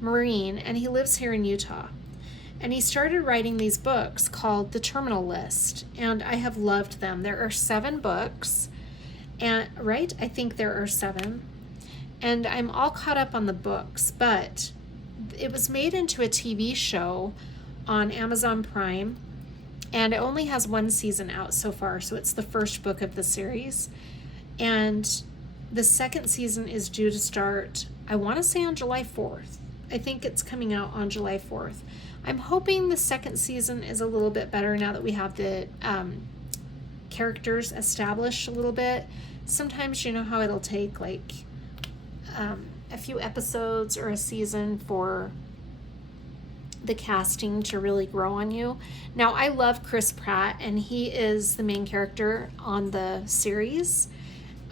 Marine, and he lives here in Utah. And he started writing these books called The Terminal List, and I have loved them. There are 7 books, and right? I think there are 7. And I'm all caught up on the books, but it was made into a TV show on Amazon Prime, and it only has 1 season out so far, so it's the first book of the series. And the second season is due to start, I want to say on July 4th. I think it's coming out on July 4th. I'm hoping the second season is a little bit better now that we have the characters established a little bit. Sometimes you know how it'll take like a few episodes or a season for the casting to really grow on you. Now, I love Chris Pratt, and he is the main character on the series.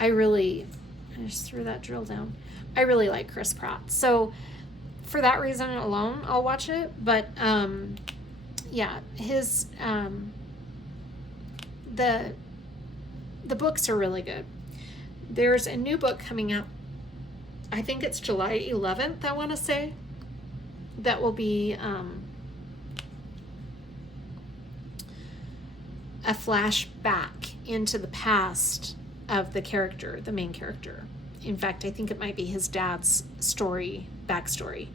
I just threw that drill down. I really like Chris Pratt. So for that reason alone, I'll watch it. But yeah, his the books are really good. There's a new book coming out. I think it's July 11th, I want to say. That will be a flashback into the past of the character, the main character. In fact, I think it might be his dad's backstory.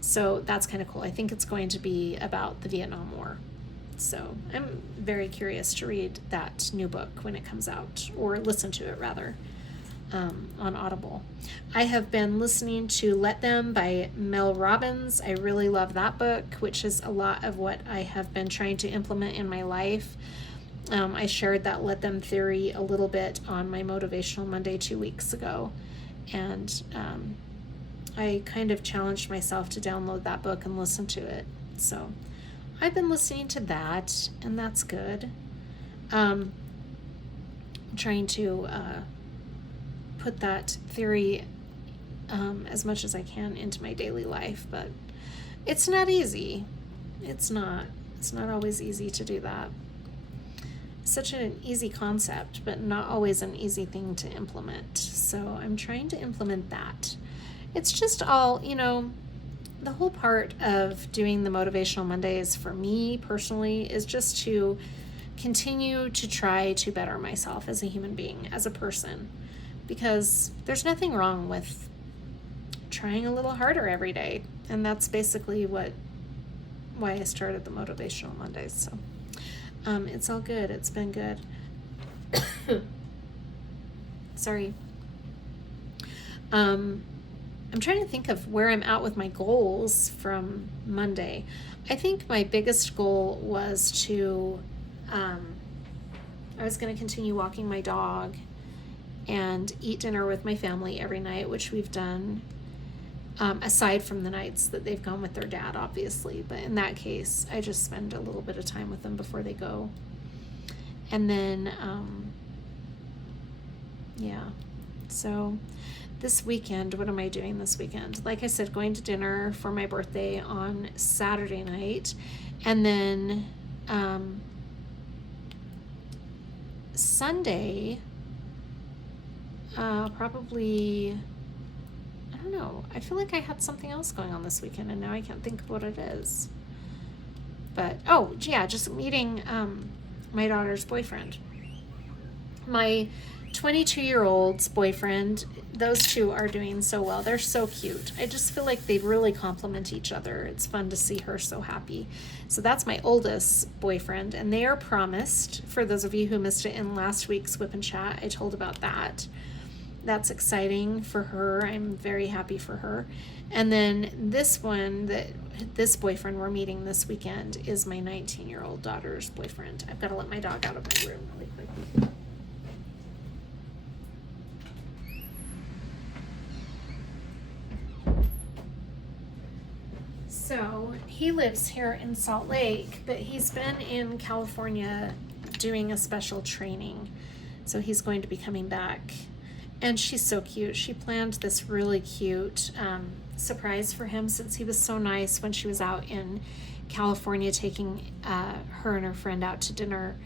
So that's kind of cool. I think it's going to be about the Vietnam War. So I'm very curious to read that new book when it comes out, or listen to it rather. on Audible. I have been listening to Let Them by Mel Robbins. I really love that book, which is a lot of what I have been trying to implement in my life. I shared that Let Them theory a little bit on my Motivational Monday 2 weeks ago. And I kind of challenged myself to download that book and listen to it. So I've been listening to that, and that's good. I'm trying to put that theory as much as I can into my daily life, but it's not easy. It's not always easy to do that. Such an easy concept, but not always an easy thing to implement. So I'm trying to implement that. It's just all, the whole part of doing the Motivational Mondays for me personally is just to continue to try to better myself as a human being, as a person, because there's nothing wrong with trying a little harder every day. And that's basically why I started the Motivational Mondays. So it's all good. It's been good. Sorry. I'm trying to think of where I'm at with my goals from Monday. I think my biggest goal was to, I was going to continue walking my dog and eat dinner with my family every night, which we've done, aside from the nights that they've gone with their dad, obviously. But in that case, I just spend a little bit of time with them before they go. And then, so this weekend, what am I doing this weekend? Like I said, going to dinner for my birthday on Saturday night. And then Sunday, probably, I don't know. I feel like I had something else going on this weekend, and now I can't think of what it is. But, just meeting my daughter's boyfriend. My 22-year-old's boyfriend, those two are doing so well. They're so cute. I just feel like they really complement each other. It's fun to see her so happy. So that's my oldest boyfriend, and they are promised. For those of you who missed it in last week's WIP and Chat, I told about that. That's exciting for her. I'm very happy for her. And then this boyfriend we're meeting this weekend is my 19-year-old daughter's boyfriend. I've got to let my dog out of my room really quick. So he lives here in Salt Lake, but he's been in California doing a special training. So he's going to be coming back. And she's so cute. She planned this really cute surprise for him since he was so nice when she was out in California taking her and her friend out to dinner.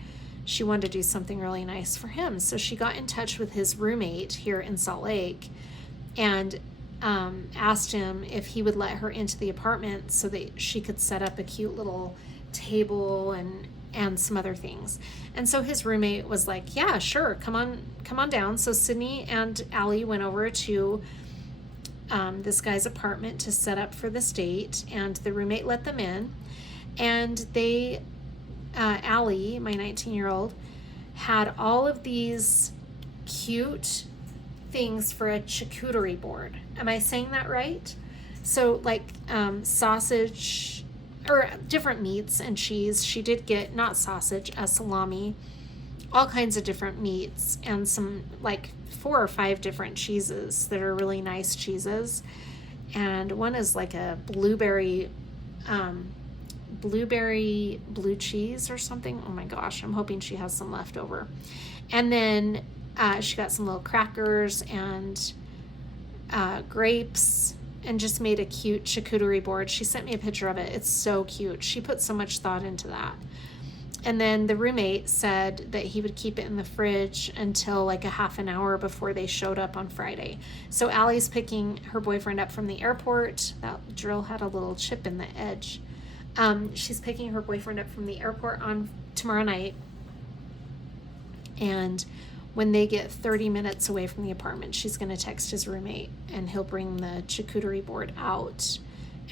She wanted to do something really nice for him. So she got in touch with his roommate here in Salt Lake and asked him if he would let her into the apartment so that she could set up a cute little table and some other things. And so his roommate was like, yeah, sure, come on down. So Sydney and Allie went over to this guy's apartment to set up for this date, and the roommate let them in. And they, Allie, my 19-year-old, had all of these cute things for a charcuterie board. Am I saying that right? So like sausage or different meats and cheese. She did get, not sausage, a salami, all kinds of different meats, and some like 4 or 5 different cheeses that are really nice cheeses. And one is like a blueberry blue cheese or something. Oh my gosh, I'm hoping she has some left over. And then she got some little crackers and grapes, and just made a cute charcuterie board. She sent me a picture of it. It's so cute. She put so much thought into that. And then the roommate said that he would keep it in the fridge until like a half an hour before they showed up on Friday. So Allie's picking her boyfriend up from the airport. That drill had a little chip in the edge. She's picking her boyfriend up from the airport on tomorrow night. And when they get 30 minutes away from the apartment, she's going to text his roommate, and he'll bring the charcuterie board out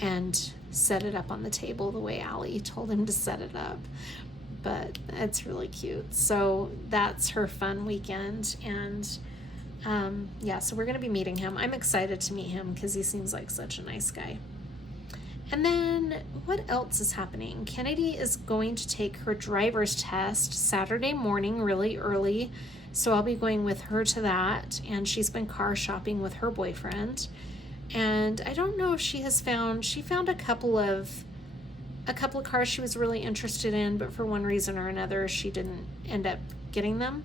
and set it up on the table the way Allie told him to set it up. But it's really cute. So that's her fun weekend. And yeah, so we're going to be meeting him. I'm excited to meet him because he seems like such a nice guy. And then what else is happening? Kennedy is going to take her driver's test Saturday morning really early. So I'll be going with her to that. And she's been car shopping with her boyfriend. And I don't know if she found a couple of cars she was really interested in, but for one reason or another, she didn't end up getting them.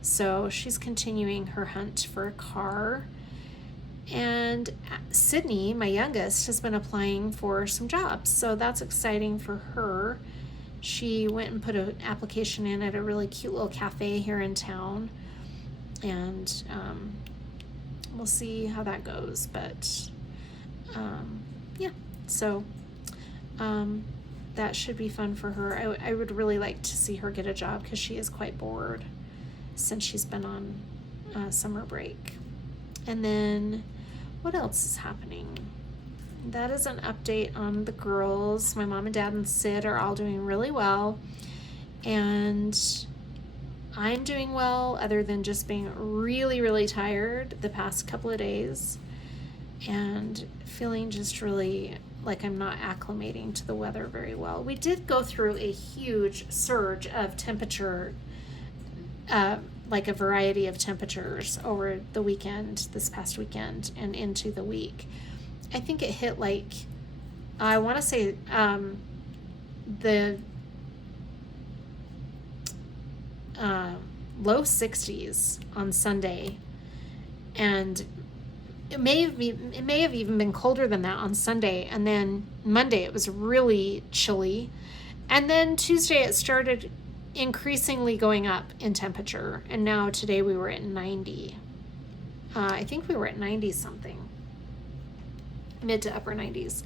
So she's continuing her hunt for a car. And Sydney, my youngest, has been applying for some jobs. So that's exciting for her. She went and put an application in at a really cute little cafe here in town. And we'll see how that goes. But yeah, so that should be fun for her. I would really like to see her get a job because she is quite bored since she's been on summer break. And then what else is happening? That is an update on the girls. My mom and dad and Sid are all doing really well. And I'm doing well, other than just being really, really tired the past couple of days. And feeling just really like I'm not acclimating to the weather very well. We did go through a huge surge of temperature, like a variety of temperatures over the weekend, this past weekend, and into the week. I think it hit like, I want to say the low 60s on Sunday, and it may have even been colder than that on Sunday, and then Monday it was really chilly, and then Tuesday it started increasingly going up in temperature, and now today we were at 90. I think we were at 90 something, mid to upper 90s.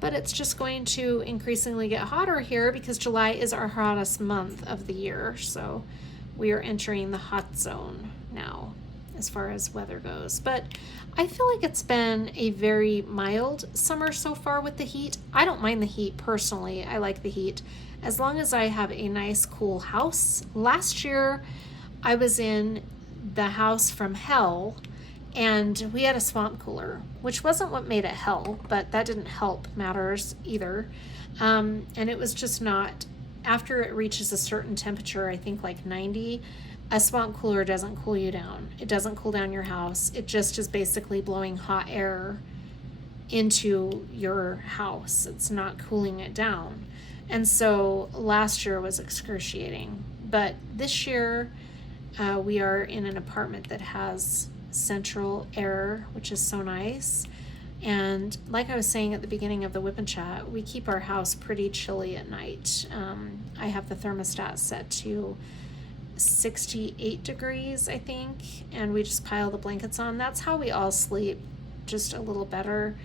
But it's just going to increasingly get hotter here because July is our hottest month of the year. So we are entering the hot zone now as far as weather goes. But I feel like it's been a very mild summer so far with the heat. I don't mind the heat personally. I like the heat as long as I have a nice cool house. Last year I was in the house from hell, and we had a swamp cooler, which wasn't what made it hell, but that didn't help matters either. And it was just not, after it reaches a certain temperature, I think like 90, a swamp cooler doesn't cool you down. It doesn't cool down your house. It just is basically blowing hot air into your house. It's not cooling it down. And so last year was excruciating. But this year, we are in an apartment that has central air, which is so nice. And like I was saying at the beginning of the WIP and Chat, we keep our house pretty chilly at night. I have the thermostat set to 68 degrees, I think, and we just pile the blankets on. That's how we all sleep, just a little better.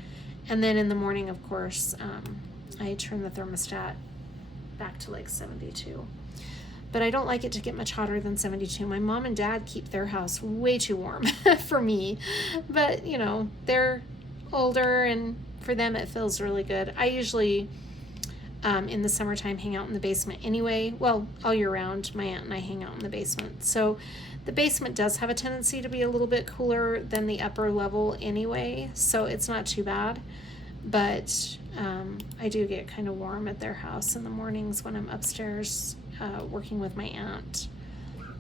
And then in the morning, of course, I turn the thermostat back to like 72. But I don't like it to get much hotter than 72. My mom and dad keep their house way too warm for me. But, you know, they're older, and for them it feels really good. I usually, in the summertime, hang out in the basement anyway. Well, all year round, my aunt and I hang out in the basement. So the basement does have a tendency to be a little bit cooler than the upper level anyway. So it's not too bad. But I do get kind of warm at their house in the mornings when I'm upstairs working with my aunt,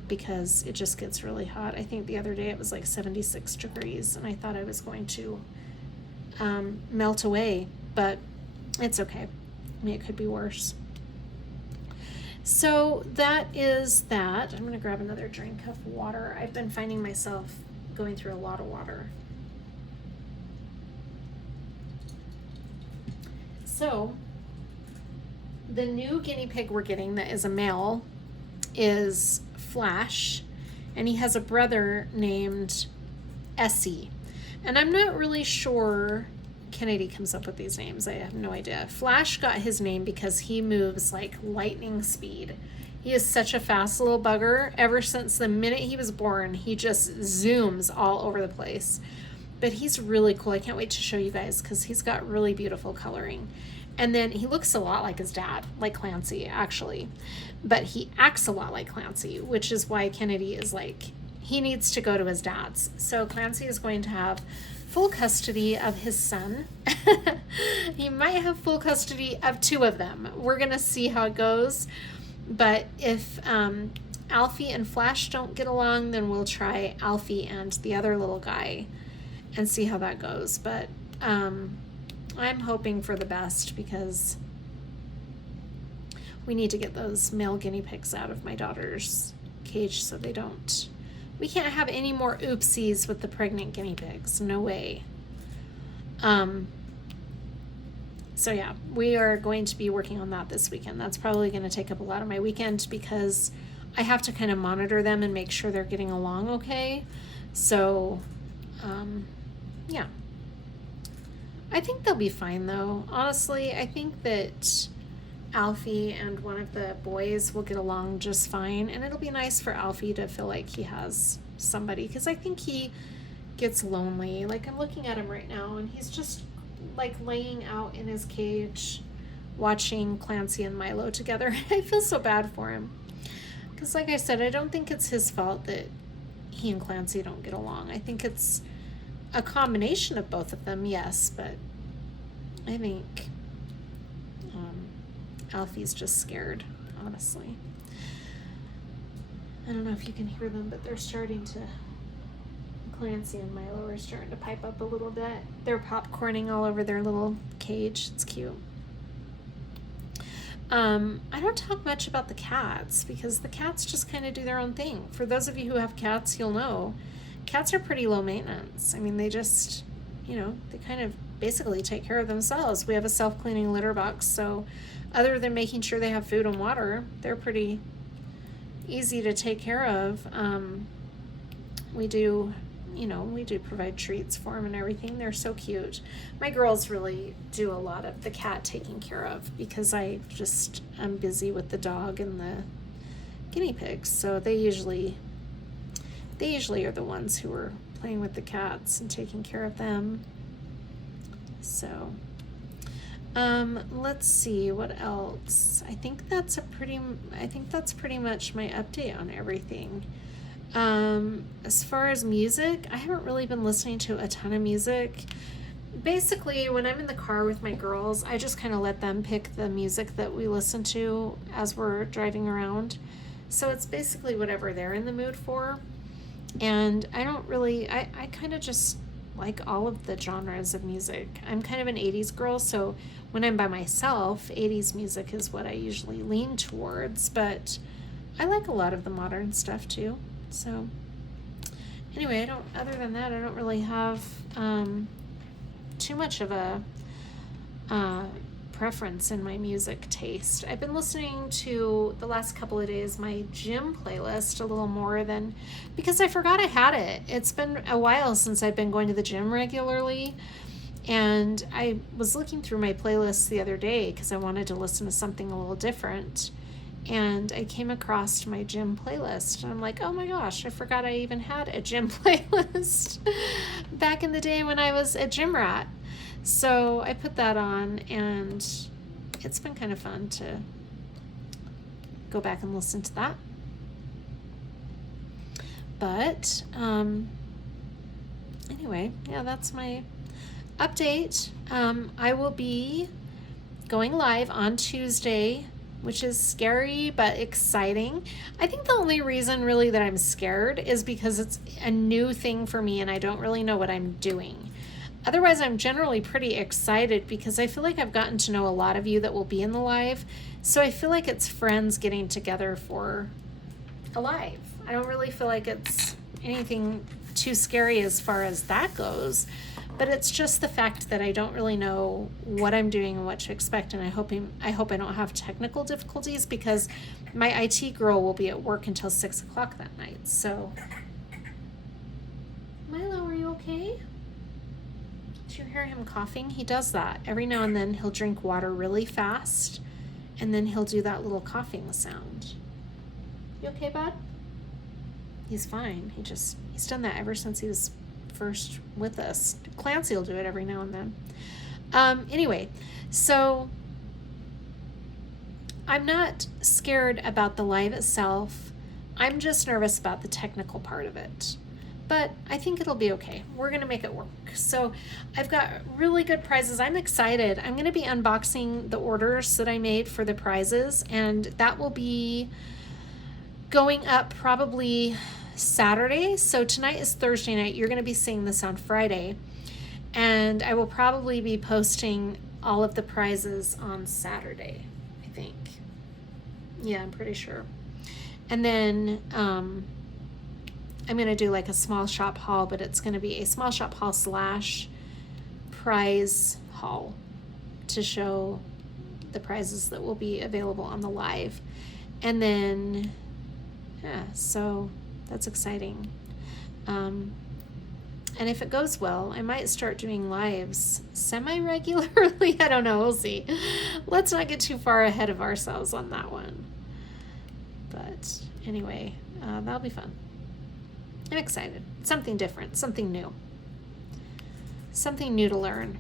because it just gets really hot. I think the other day it was like 76 degrees, and I thought I was going to melt away, but it's okay. I mean, it could be worse. So that is that. I'm going to grab another drink of water. I've been finding myself going through a lot of water. So the new guinea pig we're getting that is a male is Flash, and he has a brother named Essie. And I'm not really sure Kennedy comes up with these names. I have no idea. Flash got his name because he moves like lightning speed. He is such a fast little bugger. Ever since the minute he was born, he just zooms all over the place. But he's really cool. I can't wait to show you guys because he's got really beautiful coloring. And then he looks a lot like his dad, like Clancy, actually. But he acts a lot like Clancy, which is why Kennedy is like he needs to go to his dad's. So Clancy is going to have full custody of his son. He might have full custody of 2 of them. We're going to see how it goes. But if Alfie and Flash don't get along, then we'll try Alfie and the other little guy and see how that goes. But I'm hoping for the best because we need to get those male guinea pigs out of my daughter's cage so they don't. We can't have any more oopsies with the pregnant guinea pigs. No way. So yeah, we are going to be working on that this weekend. That's probably going to take up a lot of my weekend because I have to kind of monitor them and make sure they're getting along okay. So, yeah. I think they'll be fine though. Honestly, I think that Alfie and one of the boys will get along just fine, and it'll be nice for Alfie to feel like he has somebody, because I think he gets lonely. Like, I'm looking at him right now and he's just like laying out in his cage watching Clancy and Milo together. I feel so bad for him because, like I said, I don't think it's his fault that he and Clancy don't get along. I think it's a combination of both of them, yes, but I think Alfie's just scared, honestly. I don't know if you can hear them, but they're starting to, Clancy and Milo are starting to pipe up a little bit. They're popcorning all over their little cage. It's cute. I don't talk much about the cats because the cats just kind of do their own thing. For those of you who have cats, you'll know cats are pretty low maintenance. I mean, they just, they kind of basically take care of themselves. We have a self-cleaning litter box, so other than making sure they have food and water, they're pretty easy to take care of. We do provide treats for them and everything. They're so cute. My girls really do a lot of the cat taking care of because I'm busy with the dog and the guinea pigs. So they usually are the ones who are playing with the cats and taking care of them. So, let's see what else. I think that's pretty much my update on everything. As far as music, I haven't really been listening to a ton of music. Basically, when I'm in the car with my girls, I just kind of let them pick the music that we listen to as we're driving around. So it's basically whatever they're in the mood for. And I don't really, I kind of just like all of the genres of music. I'm kind of an 80s girl, so when I'm by myself, 80s music is what I usually lean towards, but I like a lot of the modern stuff too. So anyway, other than that, I don't really have too much of a preference in my music taste. I've been listening to, the last couple of days, my gym playlist a little more than, because I forgot I had it. It's been a while since I've been going to the gym regularly, and I was looking through my playlist the other day because I wanted to listen to something a little different, and I came across my gym playlist, and I'm like, oh my gosh, I forgot I even had a gym playlist back in the day when I was a gym rat. So I put that on, and it's been kind of fun to go back and listen to that. But anyway, yeah, that's my update. I will be going live on Tuesday, which is scary but exciting. I think the only reason really that I'm scared is because it's a new thing for me and I don't really know what I'm doing. Otherwise, I'm generally pretty excited because I feel like I've gotten to know a lot of you that will be in the live. So I feel like it's friends getting together for a live. I don't really feel like it's anything too scary as far as that goes. But it's just the fact that I don't really know what I'm doing and what to expect. And I hope I don't have technical difficulties because my IT girl will be at work until 6 o'clock that night. So, Milo, are you okay? Did you hear him coughing? He does that. Every now and then he'll drink water really fast and then he'll do that little coughing sound. You okay, bud? He's fine. He's done that ever since he was first with us. Clancy will do it every now and then. Anyway, so I'm not scared about the live itself. I'm just nervous about the technical part of it. But I think it'll be okay. We're gonna make it work. So I've got really good prizes. I'm excited. I'm gonna be unboxing the orders that I made for the prizes, and that will be going up probably Saturday. So tonight is Thursday night. You're gonna be seeing this on Friday. And I will probably be posting all of the prizes on Saturday, I think. Yeah, I'm pretty sure. And then I'm going to do like a small shop haul, but it's going to be a small shop haul / prize haul to show the prizes that will be available on the live. And then, yeah, so that's exciting. And if it goes well, I might start doing lives semi-regularly. I don't know, we'll see. Let's not get too far ahead of ourselves on that one. But anyway, that'll be fun. I'm excited. Something different, something new. Something new to learn.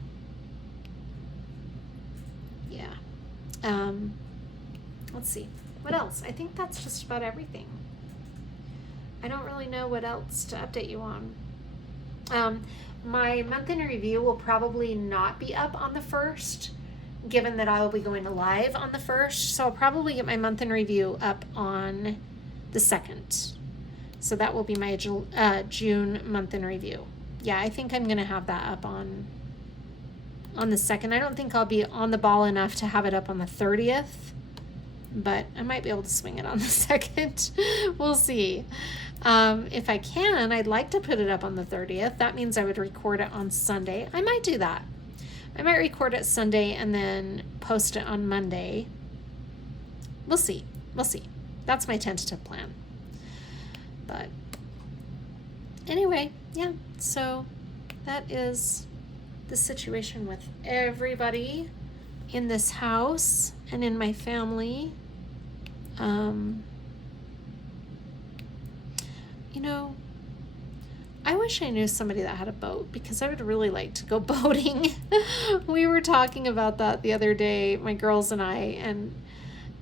Yeah. Let's see. What else? I think that's just about everything. I don't really know what else to update you on. My month in review will probably not be up on the 1st, given that I will be going live on the 1st. So I'll probably get my month in review up on the 2nd. So that will be my June month in review. Yeah, I think I'm going to have that up on the 2nd. I don't think I'll be on the ball enough to have it up on the 30th, but I might be able to swing it on the 2nd. We'll see. If I can, I'd like to put it up on the 30th. That means I would record it on Sunday. I might do that. I might record it Sunday and then post it on Monday. We'll see. We'll see. That's my tentative plan. But anyway, yeah, so that is the situation with everybody in this house and in my family. You know, I wish I knew somebody that had a boat, because I would really like to go boating. We were talking about that the other day, my girls and I, and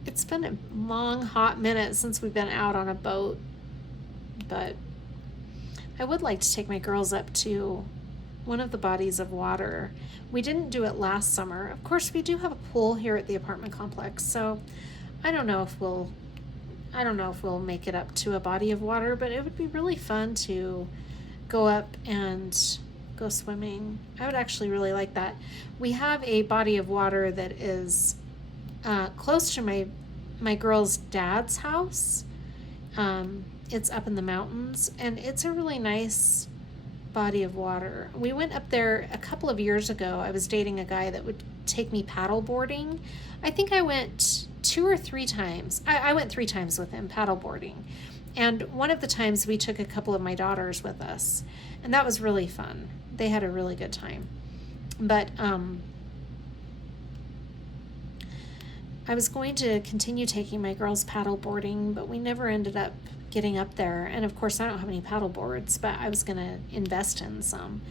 it's been a long, hot minute since we've been out on a boat. But I would like to take my girls up to one of the bodies of water. We didn't do it last summer. Of course, we do have a pool here at the apartment complex, so I don't know if we'll make it up to a body of water, but it would be really fun to go up and go swimming. I would actually really like that. We have a body of water that is close to my girl's dad's house. It's up in the mountains, and it's a really nice body of water. We went up there a couple of years ago. I was dating a guy that would take me paddle boarding. I think I went 2 or 3 times. I went 3 times with him paddle boarding. And one of the times we took a couple of my daughters with us, and that was really fun. They had a really good time. But I was going to continue taking my girls paddle boarding, but we never ended up getting up there. And of course, I don't have any paddle boards, but I was going to invest in some.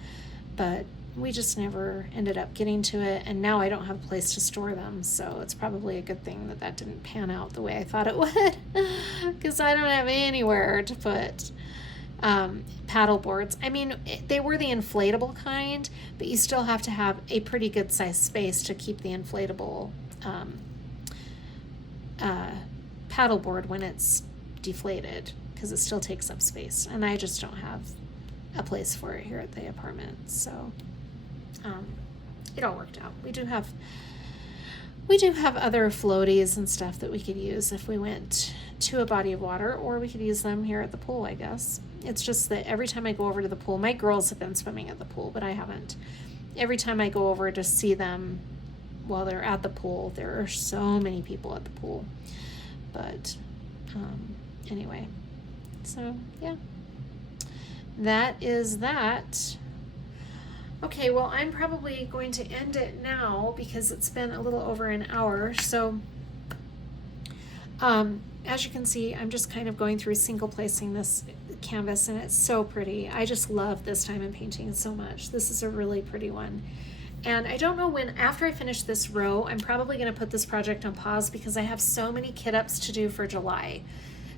But we just never ended up getting to it, and now I don't have a place to store them, so it's probably a good thing that that didn't pan out the way I thought it would, because I don't have anywhere to put paddle boards. I mean, they were the inflatable kind, but you still have to have a pretty good sized space to keep the inflatable paddle board when it's deflated, because it still takes up space, and I just don't have a place for it here at the apartment. So it all worked out. We do have other floaties and stuff that we could use if we went to a body of water, or we could use them here at the pool, I guess. It's just that every time I go over to the pool, my girls have been swimming at the pool, but I haven't. Every time I go over to see them while they're at the pool, there are so many people at the pool. But anyway, so yeah, that is that. Okay, well, I'm probably going to end it now because it's been a little over an hour. So as you can see, I'm just kind of going through single placing this canvas, and it's so pretty. I just love this time in painting so much. This is a really pretty one. And I don't know when, after I finish this row, I'm probably going to put this project on pause because I have so many kit ups to do for July.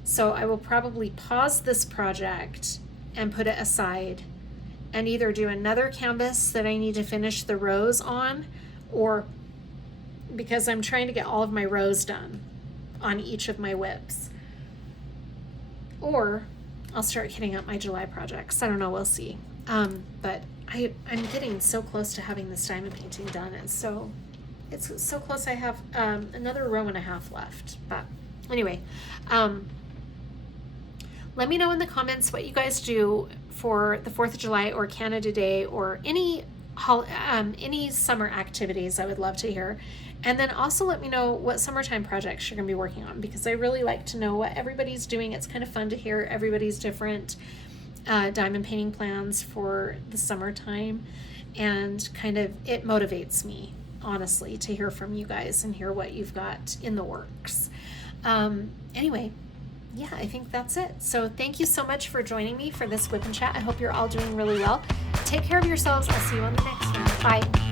So I will probably pause this project and put it aside and either do another canvas that I need to finish the rows on, or because I'm trying to get all of my rows done on each of my WIPs, or I'll start hitting up my July projects. I don't know, we'll see. But I'm getting so close to having this diamond painting done. It's so close. I have another row and a half left. But anyway, let me know in the comments what you guys do for the 4th of July or Canada Day or any summer activities. I would love to hear. And then also let me know what summertime projects you're going to be working on, because I really like to know what everybody's doing. It's kind of fun to hear everybody's different diamond painting plans for the summertime, and kind of it motivates me, honestly, to hear from you guys and hear what you've got in the works. Anyway, yeah, I think that's it. So thank you so much for joining me for this WIP and Chat. I hope you're all doing really well. Take care of yourselves. I'll see you on the next one. Bye.